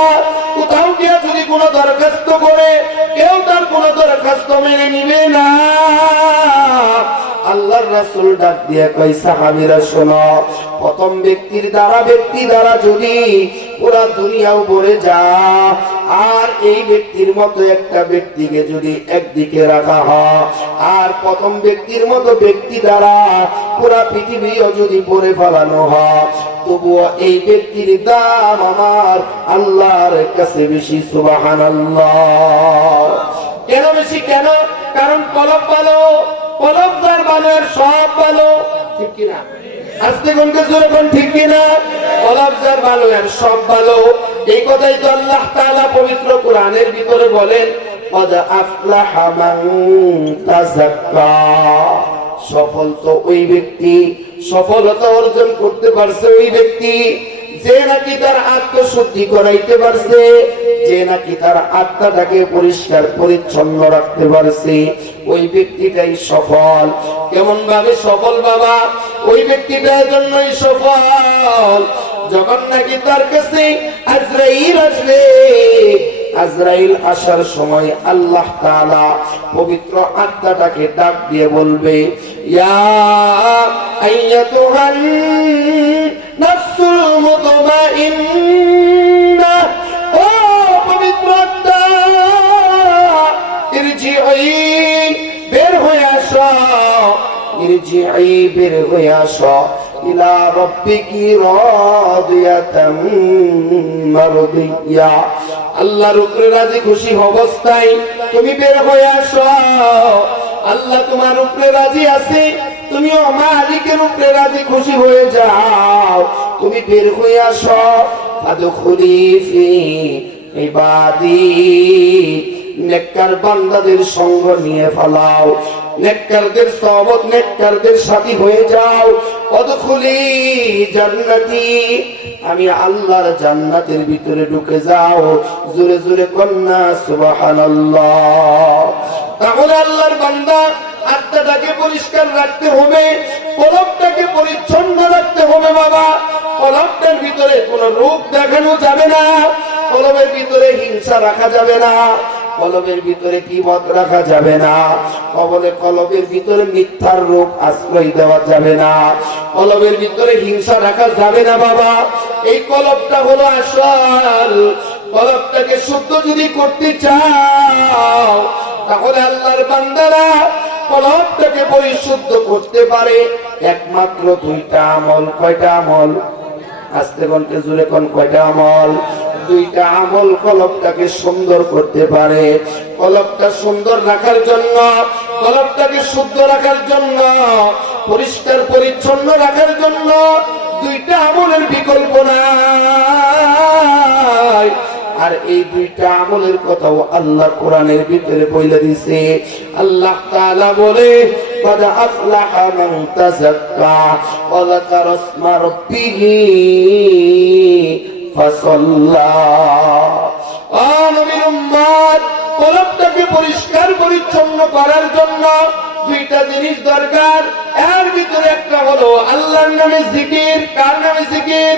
কোথাও গিয়া যদি কোনো দরখাস্ত করে, কেউ তার কোনো দরখাস্ত মেনে নিবে না। আল্লাহর রাসূল ডাক দিয়ে কয়, সাহাবীরা শোনো, প্রথম ব্যক্তি দ্বারা যদি পুরা দুনিয়াও ভরে যায়, আর এই ব্যক্তির মতো একটা ব্যক্তিকে যদি একদিকে রাখা হয়, আর প্রথম ব্যক্তির মতো ব্যক্তি দ্বারা পুরা পৃথিবীও যদি ভরে ফেলানো হয়, তবুও এই ব্যক্তির দাম আমার আল্লাহর কাছে বেশি। সুবহানাল্লাহ। কেন বেশি? কেন? কারণ কলব ভালো, কলব যার ভালো আর সব ভালো। ঠিক কিনা? আজকে কোনকে জোরে কোন ঠিক কিনা? কলব যার ভালো আর সব ভালো। এই কথাই তো আল্লাহ তাআলা পবিত্র কোরআনের ভিতরে বলেন, قد أفلح من تزكى। সফল তো ওই ব্যক্তি সফলতা অর্জন করতে পারছে ওই ব্যক্তি যে নাকি তার আত্মশুদ্ধি করাইতে পারছে, যে নাকি তার আত্মাটাকে পরিষ্কার পরিচ্ছন্ন রাখতে পারছে, ওই ব্যক্তিটাই সফল। কেমন ভাবে সফল বাবা? ওই ব্যক্তিটার জন্যই সফল যখন নাকি তার কাছে আজরাইল আসবে। আজরাইল আসার সময় আল্লাহ তাআলা পবিত্র আত্মাটাকে ডাক দিয়ে বলবে, ইয়া আইয়াতুহান নাফসুল মুতমাইন্নাহ, ও পবিত্র আত্মা, ইরজিই, বের হয়ে আসো, ইরজিই, বের হয়ে আসো, ইলা রাব্বিকি রাদিয়াতাম মারদিয়া, আল্লাহর উপরে রাজি খুশি অবস্থায় তুমি বের হয়ে আসো। আল্লাহ তোমার উপরে রাজি আছে, তুমিও মালিকের উপরে রাজি খুশি হয়ে যাও, তুমি বের হয়ে আসো। ফাদখুলি ফি ইবাদি, নেককার বান্দাদের সঙ্গ নিয়ে ফেলাও, নেককারদের সহবত, নেককারদের সাথী হয়ে যাও। অদখুলি জান্নাতি, আমি আল্লাহর জান্নাতের ভিতরে ঢুকে যাও। জোরে জোরে কন্যা সুবহানাল্লাহ। তাহলে আল্লাহর বান্দা আত্মাটাকে পরিষ্কার রাখতে হবে, কলবটাকে পরিচ্ছন্ন রাখতে হবে বাবা। কলবটার ভিতরে কোনো রূপ দেখানো যাবে না, কলবের ভিতরে হিংসা রাখা যাবে না, কলবের ভিতরে কিবত রাখা যাবে না, কলবের ভিতরে মিথ্যার রূপ আশ্রয় দেওয়া যাবে না, কলবের ভিতরে হিংসা রাখা যাবে না বাবা। এই কলবটা হলো আসল। কলবটাকে শুদ্ধ যদি করতে চাও তাহলে আল্লাহর বান্দারা কলবটাকে পরিশুদ্ধ করতে পারে একমাত্র দুইটা আমল। কয়টা আমল? আস্তে কণ্ঠে জোরে কোন কয়টা আমল? দুইটা আমল কলবটাকে সুন্দর করতে পারে। কলবটা সুন্দর রাখার জন্য, কলবটাকে শুদ্ধ রাখার জন্য, পরিষ্কার পরিচ্ছন্ন রাখার জন্য দুইটা আমলের বিকল্প নাই। আর এই দুইটা আমলের কথাও আল্লাহ কোরআনের ভিতরে বলে দিয়েছে। আল্লাহ তাআলা বলে, قد أفلح من تزكى وذكر اسم ربه فصلى। নবীর উম্মত, কলবটাকে পরিষ্কার পরিচ্ছন্ন করার জন্য দুইটা জিনিস দরকার। এর ভিতরে একটা হলো আল্লাহর নামে জিকির। কার নামে জিকির?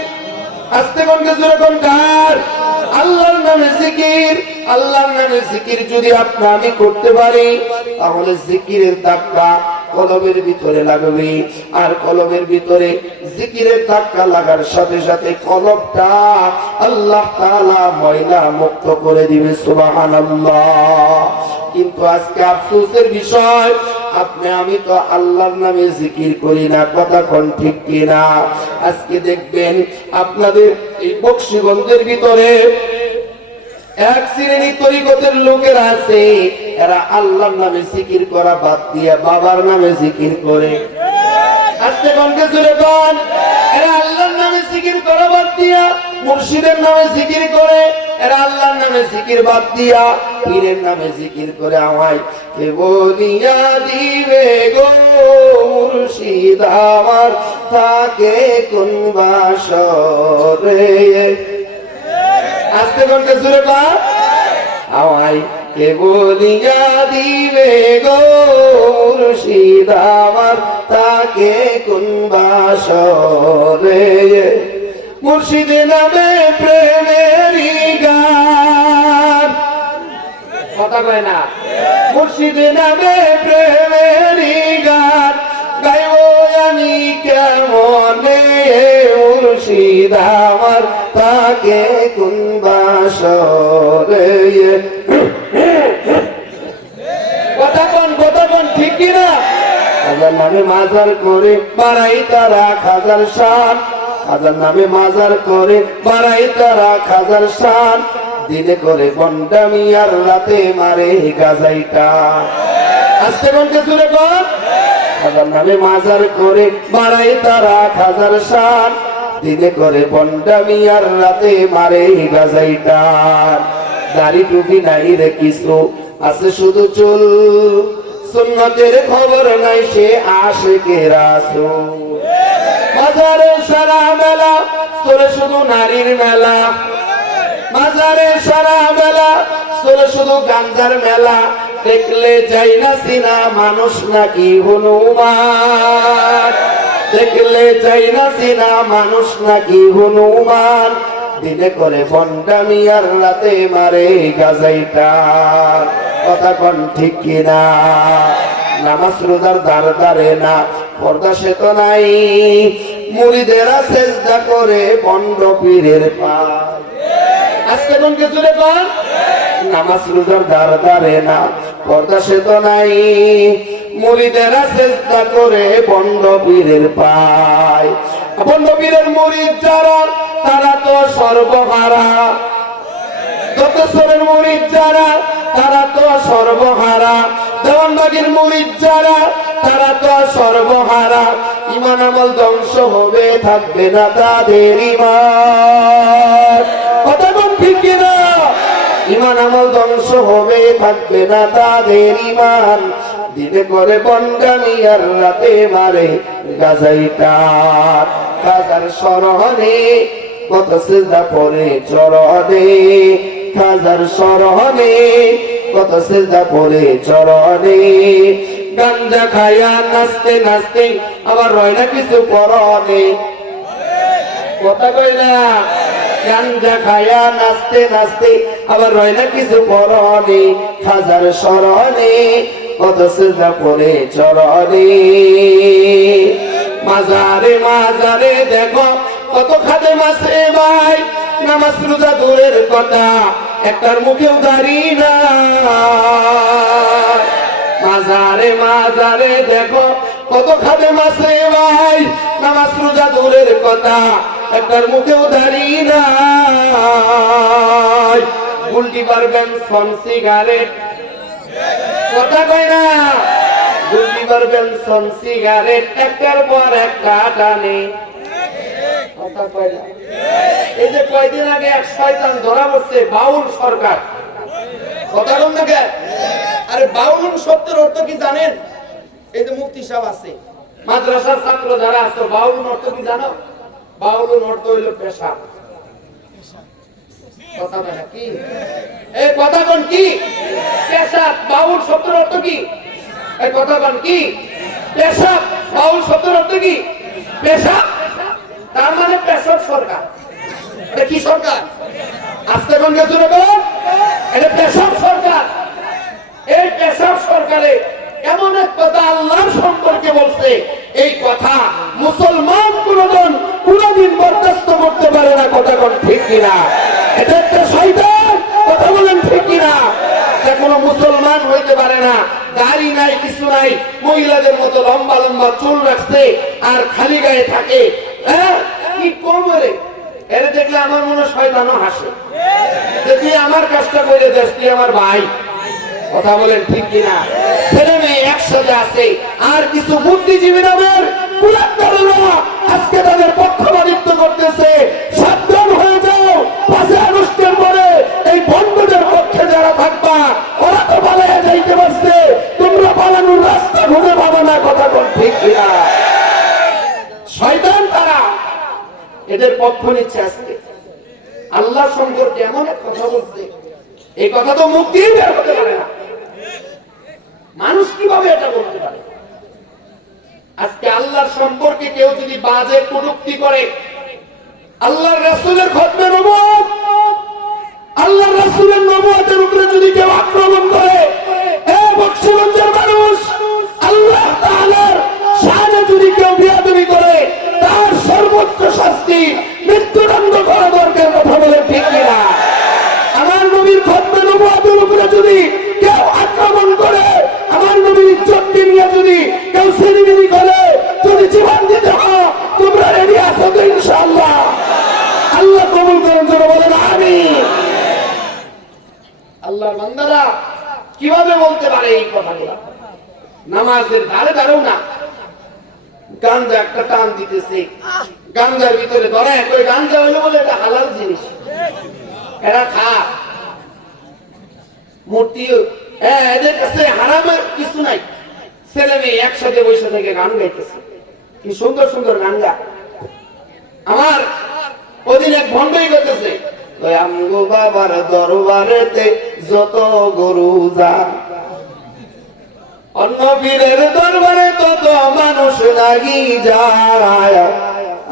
আস্তে কণ্ঠে জোরে কোন কার? আল্লাহর নামে জিকির। আল্লাহর নামে জিকির যদি আপনি আমি করতে পারি তাহলে জিকিরের ধাক্কা কলবের ভিতরে লাগবে। আর কলবের ভিতরে জিকিরের ধাক্কা লাগার সাথে সাথে কলবটা আল্লাহ তাআলা ময়লা মুক্ত করে দিবে। সুবহানাল্লাহ। কিন্তু আজকে আফসোসের বিষয়, আপনি আমি তো আল্লাহর নামে জিকির করি না। কথা কোন ঠিক কিনা? আজকে দেখবেন আপনাদের এই বকশীগঞ্জের ভিতরে এক শ্রেণী তরিকতের লোকেরা আছে, এরা আল্লাহর নামে জিকির করা বাদ দিয়ে বাবার নামে জিকির করে। আজকে কণ্ঠে জোরে বল, এরা আল্লাহর নামে জিকির করা বাদ দিয়া মুর্শিদের নামে জিকির করে। এরা আল্লাহর নামে জিকির বাদ দিয়া পীরের নামে জিকির করে। আমায় কে বলিয়া দিবে গো মুর্শিদ আমার, তাকে কোন বাসরে। আজকে কণ্ঠে জোরে বল, আমায় কে বলিয়া দিবে গো মুর্শিদ আমার, তাকে কোন বাসরে। মুর্শিদের নামে প্রেমেরই গান। কথা কয় না? মুর্শিদের নামে প্রেমেরই গান গাইব আমি কেমনে, মুর্শিদ আমার, তাকে কোন বাসরে। কথা কোন ঠিক কিনা? খাজার নামে মাজার করে বাড়াই তারা খাজার শান, খাজার নামে মাজার করে বাড়াই তারা খাজার শান, দিনে করে বন্ডামি আর রাতে মারে গাজাইটা। আস্তে কণ্ঠে জোরে বল, খাজার নামে মাজার করে বাড়াই তারা খাজার শান, দিনে করে বন্ডামি আর রাতে মারে গাজাইটা। দাড়ি টুপি নাই রে কিছু, আছে শুধু চুল, সুন্নতের খবর নাই সে আশিকে রাসূল। মাজারে সারা মেলা চলে শুধু নারীর মেলা, মাজারে সারা মেলা চলে শুধু গাঞ্জার মেলা, দেখলে যাই না চিনা মানুষ নাকি হনুমান, দেখলে যাই না চিনা মানুষ নাকি হনুমান, দিনে করে ভণ্ডামি আর রাতে মারে গাজাইটা, কথা কোন ঠিক কিনা? নামাজ রোজার দ্বার দাঁড়ে না, পর্দা সে তো নাই, মুরিদেরা সেজদা করে ভণ্ড পীরের পায়। আজকে কোন কিছু রে কোন? নামাজ রোজার দ্বার দাঁড়ে না, পর্দা সে তো নাই, মুরিদেরা চেষ্টা করে ভণ্ড পীরের পায়। ভণ্ড পীরের মুরিদ যারা তারা তো সর্বহারা, দত্তেশ্বরের মুরিদ যারা তারা তো সর্বহারা, দেওয়ানবাগীর মুরিদ যারা তারা তো সর্বহারা, ঈমান আমল ধ্বংস হবে, থাকবে না তাদের ঈমান, কথা কোন ঠিক কিনা? ঈমান আমল ধ্বংস হবে, থাকবে না তাদের ঈমান, দিনে করে ভণ্ডামি আর রাতে মারে গাজাইটা। খাজার শরণে কত সিজদা পড়ে চরণে, খাজার শরণে কত সিজদা পড়ে চরণে, গাঞ্জা খায়া নাচতে নাচতে আবার রয় না কিছু পরনে, কথা কই না? গাঞ্জা খায়া নাচতে নাচতে আবার রয় না কিছু পরনে, খাজার শরণে কত সিজদা পড়ে চরণে। মাজারে মাজারে দেখো কত খাদেম আছে ভাই, নামাজ রোজা দূরের কথা একটার মুখেও দাঁড়িয়ে না। মাজারে মাজারে দেখো কত খাদেম আছে ভাই, নামাজ রোজা দূরের কথা একটার মুখেও দাঁড়িয়ে না। উল্টি পারবেন সন সিগারেট, কথা কয় না? উল্টি পারবেন সন সিগারেট, একটার পর একটা টানে, কথা কয় না? এই যে কয়দিন আগে এক শয়তান ধরা পড়ছে, বাউল সরকার, কথা বল না কে? আরে বাউল শব্দের অর্থ কি জানেন? এই যে মুফতি সাহেব আছে, মাদ্রাসার ছাত্র যারা আছে, বাউল অর্থ কি জানো? বাউল অর্থ হইল পেশা, কথা বলে না কি? এই কথা কোন কি? পেশা। বাউল শব্দের অর্থ কি? এই কথা কোন কি? পেশা। বাউল শব্দের অর্থ কি? পেশা। তার মানে পেশার সরকার। এটা কি সরকার? আজকে কোন কিছু নেবেন? এটা পেশার সরকার। এই পেশার সরকারে এমন এক কথা আল্লাহর সম্পর্কে বলছে, এই কথা মুসলমান কোনদিন বরদাস্ত করতে পারে না, কথা কোন ঠিক কিনা? এটা একটা শয়তান, কথা বলেন ঠিক কিনা? এটা কোনো মুসলমান হইতে পারে না, দাড়ি নাই কিছু নাই, মহিলাদের মতো লম্বা লম্বা চুল রাখছে আর খালি গায়ে থাকে, হ্যাঁ কি কমরে। এর দেখলে আমার মনে শয়তানও হাসে, যদি আমার কাজটা করে দেশ, তুই আমার ভাই, কথা বলেন ঠিক কিনা? ছেলে মেয়ে একসাথে আছে, আর কিছু বুদ্ধিজীবী নামের কুলাঙ্গারেরা আজকে তাদের পক্ষপাতিত্ব করতেছে। সাবধান হয়ে যাও, 5 আগস্টের পরে এই বন্ধুদের পক্ষে যারা থাকবা, ওরা তো পালিয়ে যাইতে পারছে, তোমরা পালানোর রাস্তা খুঁজে পাবে না, কথা বল ঠিক কিনা? শয়তান তারা এদের পক্ষ নিচ্ছে। আজকে আল্লাহ সম্পর্কে এমন এক কথা বলছে, এই কথা তো মুখ দিয়ে বের হতে পারে না, মানুষ কিভাবে এটা বলতে পারে? আজকে আল্লাহর সম্পর্কে কেউ যদি বাজে কটূক্তি করে, আল্লাহর রাসূলের খতমে নবুয়ত, আল্লাহর রাসূলের নবুয়তের উপরে যদি কেউ আক্রমণ করে, বকশীগঞ্জের মানুষ, আল্লাহ তাআলার শানে যদি কেউ বেয়াদবি করে, তার সর্বোচ্চ শাস্তি মৃত্যুদণ্ড করা দরকার, কথা বলে ঠিক কিনা? আমার নবীর খতমে নবুয়তের উপরে যদি কেউ আক্রমণ করে, আমার নবীর ইজ্জতকে নিয়ে যদি কেউ সিরিমিরি করে, যদি জীবন দিতে হয়, তোমরা রেডি আছো তো ইনশাআল্লাহ? আল্লাহ কবুল করেন, যারা বলেন আমিন। আল্লাহর বান্দারা কিভাবে বলতে পারে এই কথাগুলো? নামাজের ধারে ধারেও না, গাঞ্জা একটা টান দিতেছে, গাঞ্জার ভিতরে ধরা এক গাঞ্জা হইলো বলে এটা হালাল জিনিস, এরা খা মূর্তি, এদের কাছে হারামের কিছু নাই, ছেলে মেয়ে একসাথে বসে থেকে গান গাইতেছে, কি সুন্দর সুন্দর গান গা। আমার ওদিন এক ভণ্ডই করতেছে, আমগো বাবার দরবারেতে যত গরু যা, অন্য পীরের দরবারে তত মানুষ লাগি যায়,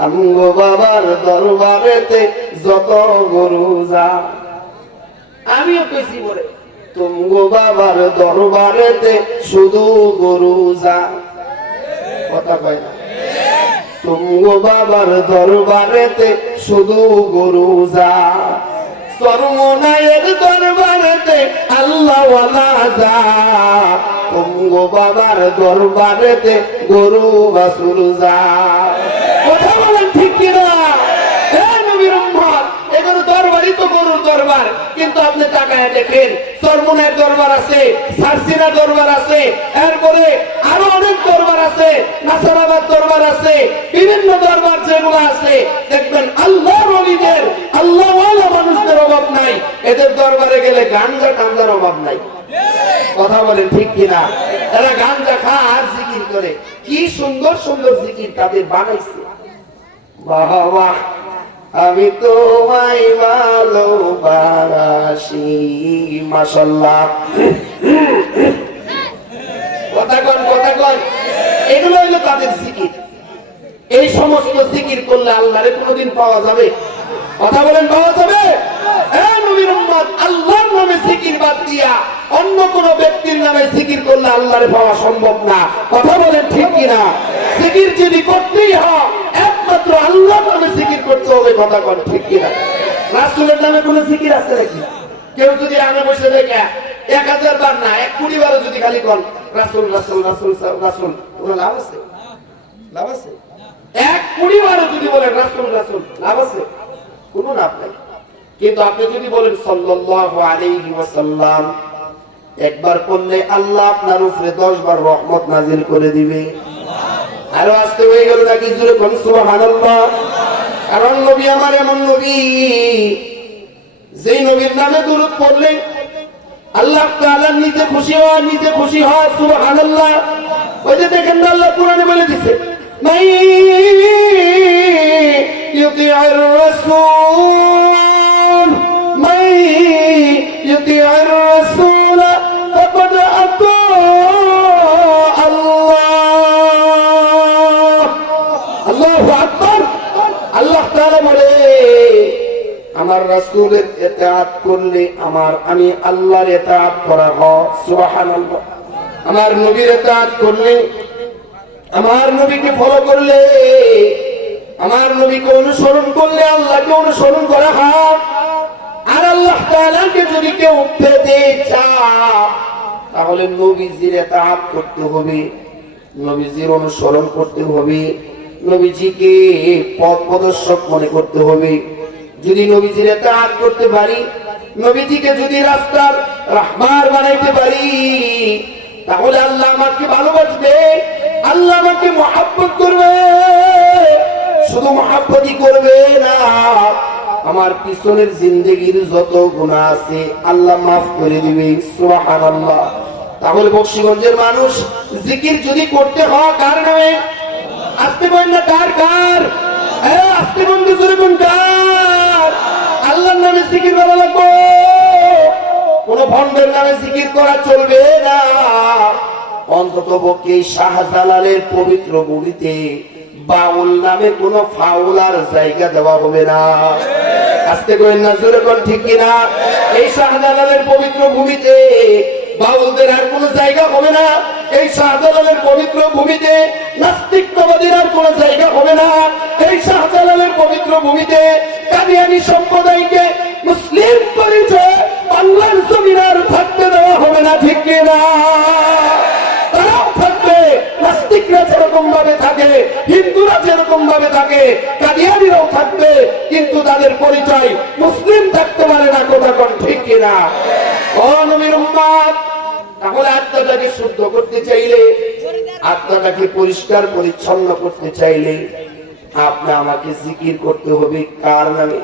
আমগো বাবার দরবারেতে যত গরু যা। আমিও পেছি বলে তুমগো বাবার দরবারেতে শুধু গরু যা, কথা কয় না, তুমগো বাবার দরবারেতে শুধু গরু যা, সর্বনায়ের দরবারেতে আল্লাহওয়ালা যা, তুমগো বাবার দরবারেতে গরু বাছুর যা। কথা বলেন ঠিক কিনা? নবীর উম্মত, এগুলো দরবারই তো গরুর দরবার, কিন্তু আপনি তাকায় দেখেন সর্বনায়ের দরবার আছে, সারসিনা দরবার আছে, এরপরে আরো অনেক দরবার আছে, নাসারাবাদ দরবার আছে, বিভিন্ন দরবার যেগুলো আছে দেখবেন আল্লাহর ওলিদের, আল্লাহওয়ালা মানুষদের অভাব নাই। এদের দরবারে গেলে গাঞ্জা টাঞ্জার অভাব নাই। কথা বলেন ঠিক কিনা? এরা গাঞ্জা খায় আর জিকির করে, কি সুন্দর সুন্দর জিকির তাদের বানাইছে। বাহ বাহ, আমি তোমায় ভালোবাসি, মাশাআল্লাহ। কথা কন, কথা কন, এগুলো হলো তাদের জিকির। এই সমস্ত জিকির করলে আল্লাহরে কোনদিন পাওয়া যাবে? কথা বলেন, পাওয়া যাবে? নবীর উম্মত, আল্লাহর নামে জিকির বাদ দিয়া অন্য কোন ব্যক্তির নামে জিকির করলে আল্লাহরে পাওয়া সম্ভব না। কথা বলেন ঠিক কিনা? জিকির যদি করতেই হয় একমাত্র আল্লাহর নামে জিকির করতে হবে। কথা বলেন ঠিক কিনা? রাসূলের নামে কোন জিকির আছে নাকি? কেউ যদি আমি বসে দেখে 1000 বার না 1 কোটি বারও যদি খালি কোন রাসূল রাসূল রাসূল রাসূল, কোনো লাভ আছে? লাভ আছে? 1 কোটি বারও যদি বলেন রাসূল রাসূল, লাভ আছে? কোনো লাভ নাই। কিন্তু আপনি যদি বলেন সাল্লাল্লাহু আলাইহি ওয়াসাল্লাম, একবার পড়লে আল্লাহ আপনার উপরে 10 বার রহমত নাজিল করে দিবে। আরো আসতে হয়ে গেল নাকি? জোরে কোন সুবহানাল্লাহ। কারণ নবী আমার এমন নবী, যেই নবীর নামে দুরূদ পড়লে আল্লাহ তাআলা নিজে খুশি হয়, নিজে খুশি হয়। সুবহানাল্লাহ। ওই যে দেখেন না, আল্লাহ কোরআনে বলে দিয়েছে, মাই ইউতিউর রাসূল, মাই ইউতিউর রাসূল ফাকাদ আতা আল্লাহ। আল্লাহু আকবার। আল্লাহ তাআলা বলে, আমার রাসূলের ইতাআত করলে আমি আল্লাহর ইতাআত করা হয়। সুবহানাল্লাহ। আমার নবীর ইতাআত করলে, আমার নবীকে ফলো করলে, আমার নবীকে অনুসরণ করলে আল্লাহকে অনুসরণ করা হয়। আর আল্লাহ তাআলাকে যদি কেউ পেতে চায় তাহলে নবীজির ইতাআত করতে হবে, নবীজির অনুসরণ করতে হবে, নবীজিকে পথ প্রদর্শক মনে করতে হবে। যদি নবীজির ইতাআত করতে পারি, নবীজিকে যদি রাস্তার রাহবার বানাইতে পারি, তাহলে আল্লাহ আমাকে ভালোবাসবে, আল্লাহ আমাকে মহব্বত করবে। শুধু মহব্বতই করবে না, আমার পিছনের জিন্দেগির যত গুনাহ আছে আল্লাহ মাফ করে দিবে। সুবহানাল্লাহ। তাহলে বকশীগঞ্জের মানুষ জিকির যদি করতে হয় কার নামে? আসতে পারেন না? কার কার? আসতে বন্ধু জোরে কোন কার? আল্লাহর নামে জিকির করা লাগবে। কোন ভণ্ডের নামে জিকির করা চলবে না। অন্তত পক্ষে শাহজালালের পবিত্র ভূমিতে বাউল নামে কোন ফাউলার জায়গা দেওয়া হবে না। আসতে করেন না, জোরে কোন ঠিক কিনা? এই শাহজালালের পবিত্র ভূমিতে বাউলদের আর কোন জায়গা হবে না। এই শাহজালালের পবিত্র ভূমিতে নাস্তিকবাদীর আর কোন জায়গা হবে না। এই শাহজালালের পবিত্র ভূমিতে কাদিয়ানী সম্প্রদায়কে মুসলিম পরিচয় বাংলার জমিনে আর থাকতে দেওয়া হবে না। ঠিক কিনা? তারাও থাকবে, নাস্তিকরা যেরকম ভাবে থাকে, হিন্দুরা যেরকম ভাবে থাকে, কাদিয়ানীরাও থাকবে, কিন্তু তাদের পরিচয় মুসলিম থাকতে পারে না। কথা কোন ঠিক কিনা? ও নবীর উম্মত, তাহলে আত্মাটাকে শুদ্ধ করতে চাইলে, আত্মাটাকে পরিষ্কার পরিচ্ছন্ন করতে চাইলে আপনি আমাকে জিকির করতে হবে কার নামে?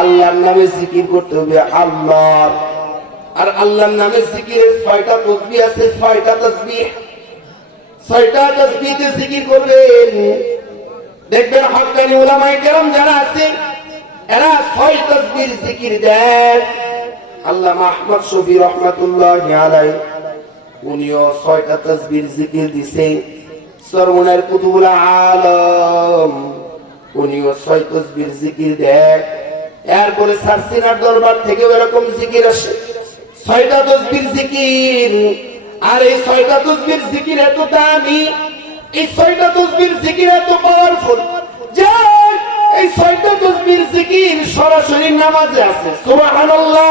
আল্লাহর নামে জিকির করতে হবে। আল্লাহ। আর আল্লাহর নামে জিকিরের 6টা তাসবিহ আছে, 6টা তাসবিহ। ছয়টা তাসবিহতে জিকির করবেন। দেখবেন হক্কানি উলামায়ে কেরাম যারা আছেন এরা ছয় তাসবিহ জিকির দেন। আল্লামা আহমদ শফী রাহমাতুল্লাহি আলাইহি উনিও ছয়টা তাসবিহ জিকির দিছেন। সরমুনার কুতুবুল আলম উনিও ছয় তাসবিহ জিকির দেন। এরপরে সারসিনার দরবার থেকে এরকম জিকির আসে, ছয়টা তাসবিহ জিকির। আর এই ছয়টা তাসবিহ জিকির এত দামি, এই ছয়টা তাসবিহ জিকির এত পাওয়ারফুল যে এই ছয়টা তাসবিহ জিকির সরাসরি নামাজে আছে। সুবহানাল্লাহ,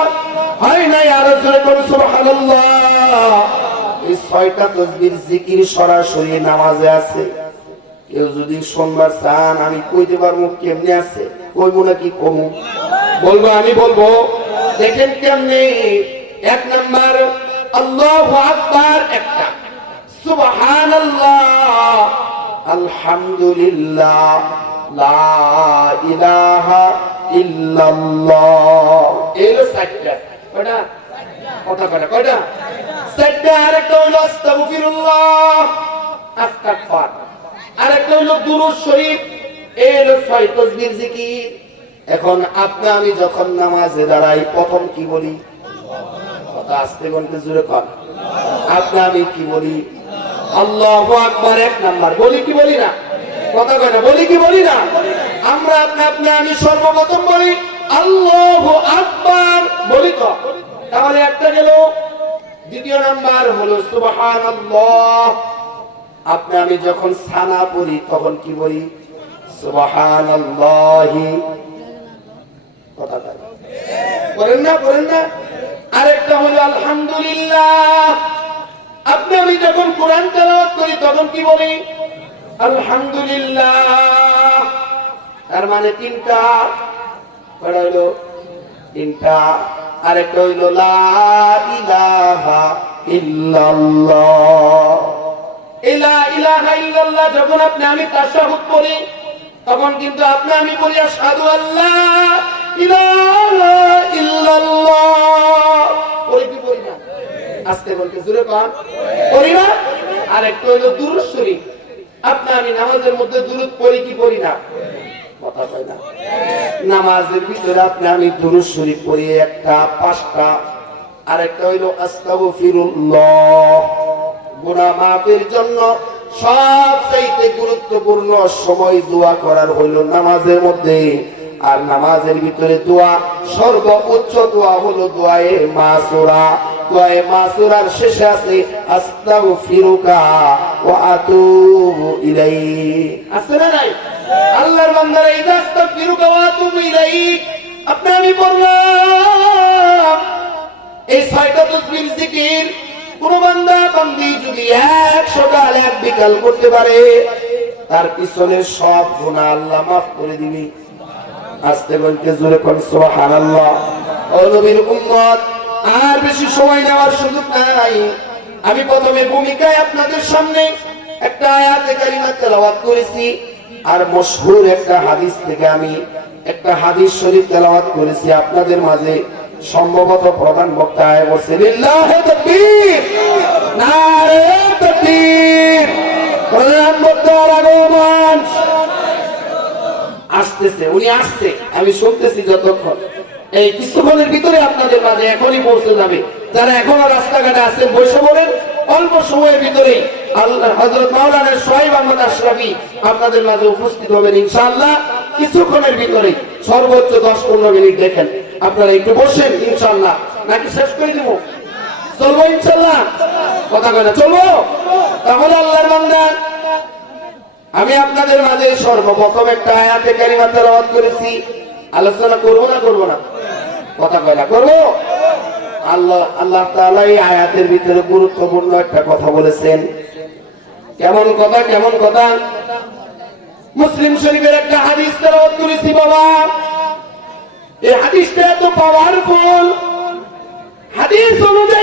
হয় নাই? আরো জোরে বলুন সুবহানাল্লাহ। এই ছয়টা তাসবিহ জিকির সরাসরি নামাজে আছে। কেউ যদি শুনবার চান আমি কইতে পারবো কেমনে আছে, কইবো নাকি কমু? বলবো, আমি বলবো। দেখেন কেমনে। এক নাম্বার আল্লাহু আকবার একটা, সুবহানাল্লাহ, আলহামদুলিল্লাহ, লা ইলাহা ইল্লাল্লাহ। এলো চারটা। কয়টা? কথা কয়টা? কয়টা? চারটা। আরেকটা হলো আস্তাগফিরুল্লাহ, আস্তাগফার। আরেকটা হলো দুরূদ শরীফ। এই হলো ছয় তাসবিহ জিকির। এখন আপনি আমি যখন নামাজে দাঁড়াই প্রথম কি বলি? কথা আস্তে বলতে জোরে কর। আপনি আমি কি বলি? আল্লাহু আকবার এক নাম্বার। বলি কি বলি না? কথা কয় না? বলি কি বলি না? আমরা আপনি আমি সর্বপ্রথম বলি আল্লাহু আকবার, বলি তো। তাহলে একটা গেল। দ্বিতীয় নাম্বার হলো সুবহানাল্লাহ। আপনি আমি যখন সানা পড়ি তখন কি বলি? সুবহানাল্লাহি। কথা বলেন না? বলেন না? আরেকটা হলো আলহামদুলিল্লাহ। আপনি আমি যখন কোরআন তেলাওয়াত করি তখন কি বলি? আলহামদুলিল্লাহ। তার মানে তিনটা। কয়টা হলো? তিনটা। আরেকটা হইল লা ইলাহা ইল্লাল্লাহ। লা ইলাহা ইল্লাল্লাহ যখন আপনি আমি তাশাহুদ পড়ি তখন কিন্তু আপনি আমি বলি আশহাদু আল্লা ইলাহা ইল্লাল্লাহ। পড়ি কি পড়ি না? আস্তে বলতে জোরে কর। পড়ি না? আরেকটা হইল দুরূদ শরীফ। আপনি আমি নামাজের মধ্যে দুরূদ পড়ি কি পড়ি না? কথা কয় না? নামাজের ভিতরে আপনি আমি দুরূদ শরীফ পড়ি একটা, পাঁচটা। আরেকটা হইল আস্তাগফিরুল্লাহ, গুনাহ মাফের জন্য সবচেয়ে গুরুত্বপূর্ণ সময় দোয়া করার হইল নামাজের মধ্যে। আর নামাজের ভিতরে দোয়া সর্বোচ্চ দোয়া হলো দোয়ায়ে মাসুরা। দোয়ায়ে মাসুরার শেষে আছে আস্তাগফিরুকা ওয়া আতুবু ইলাইক। আছে না নাই? আল্লাহর বান্দারা ইদা আস্তাগফিরুকা ওয়া আতুবু ইলাইক আপনি আমি বললাম। এই ছয়টা তাসবিহ জিকির কোন বান্দা বান্দি যদি 100 কাল 1 বিকাল করতে পারে তার পিছনের সব গুনাহ আল্লাহ মাফ করে দিবেন। আস্তে বলতে জোরে কোন সুবহানাল্লাহ। ও নবীর উম্মত, আর বেশি সময় নেওয়ার সুযোগ নাই। আমি প্রথমে ভূমিকায় আপনাদের সামনে একটা আয়াতে কারিমা তেলাওয়াত করেছি, আর মশহুর একটা হাদিস থেকে আমি একটা হাদিস শরীফ তেলাওয়াত করেছি আপনাদের মাঝে। সম্ভবত প্রধান বক্তা বলছে লিল্লাহি তাকবীর, নারে তাকবীর। প্রধান বক্তার আগমন আসতেছে, উনি আসছে, আমি শুনতেছি যতক্ষণ। এই কিছুক্ষণের ভিতরে আপনাদের মাঝে এখনই পৌঁছে যাবে। যারা এখনো রাস্তাঘাটে আছেন বসে পড়েন, অল্প সময়ের ভিতরে আল্লাহ হযরত মাওলানা সোহাইব আহমদ আশরাফি আপনাদের মাঝে উপস্থিত হবেন ইনশাআল্লাহ। কিছুক্ষণের ভিতরে সর্বোচ্চ 10-15 মিনিট দেখেন। আপনারা একটু বসেন ইনশাআল্লাহ, নাকি শেষ করে দেব? চলবো ইনশাআল্লাহ? কথা কয় না? চলবো? তাহলে আল্লাহর বান্দা আমি আপনাদের মাঝে সর্বপ্রথম একটা আয়াতে কারিমা তেলাওয়াত করেছি। আলোচনা করব না করব না? কথা কয় না? করব? আল্লাহ তাআলা এই আয়াতের ভিতরে গুরুত্বপূর্ণ একটা কথা বলেছেন। কেমন কথা? কেমন কথা? মুসলিম শরীফের একটা হাদিস তেলাওয়াত করেছি বাবা। এই হাদিসটা এত পাওয়ারফুল। হাদিস অনুযায়ী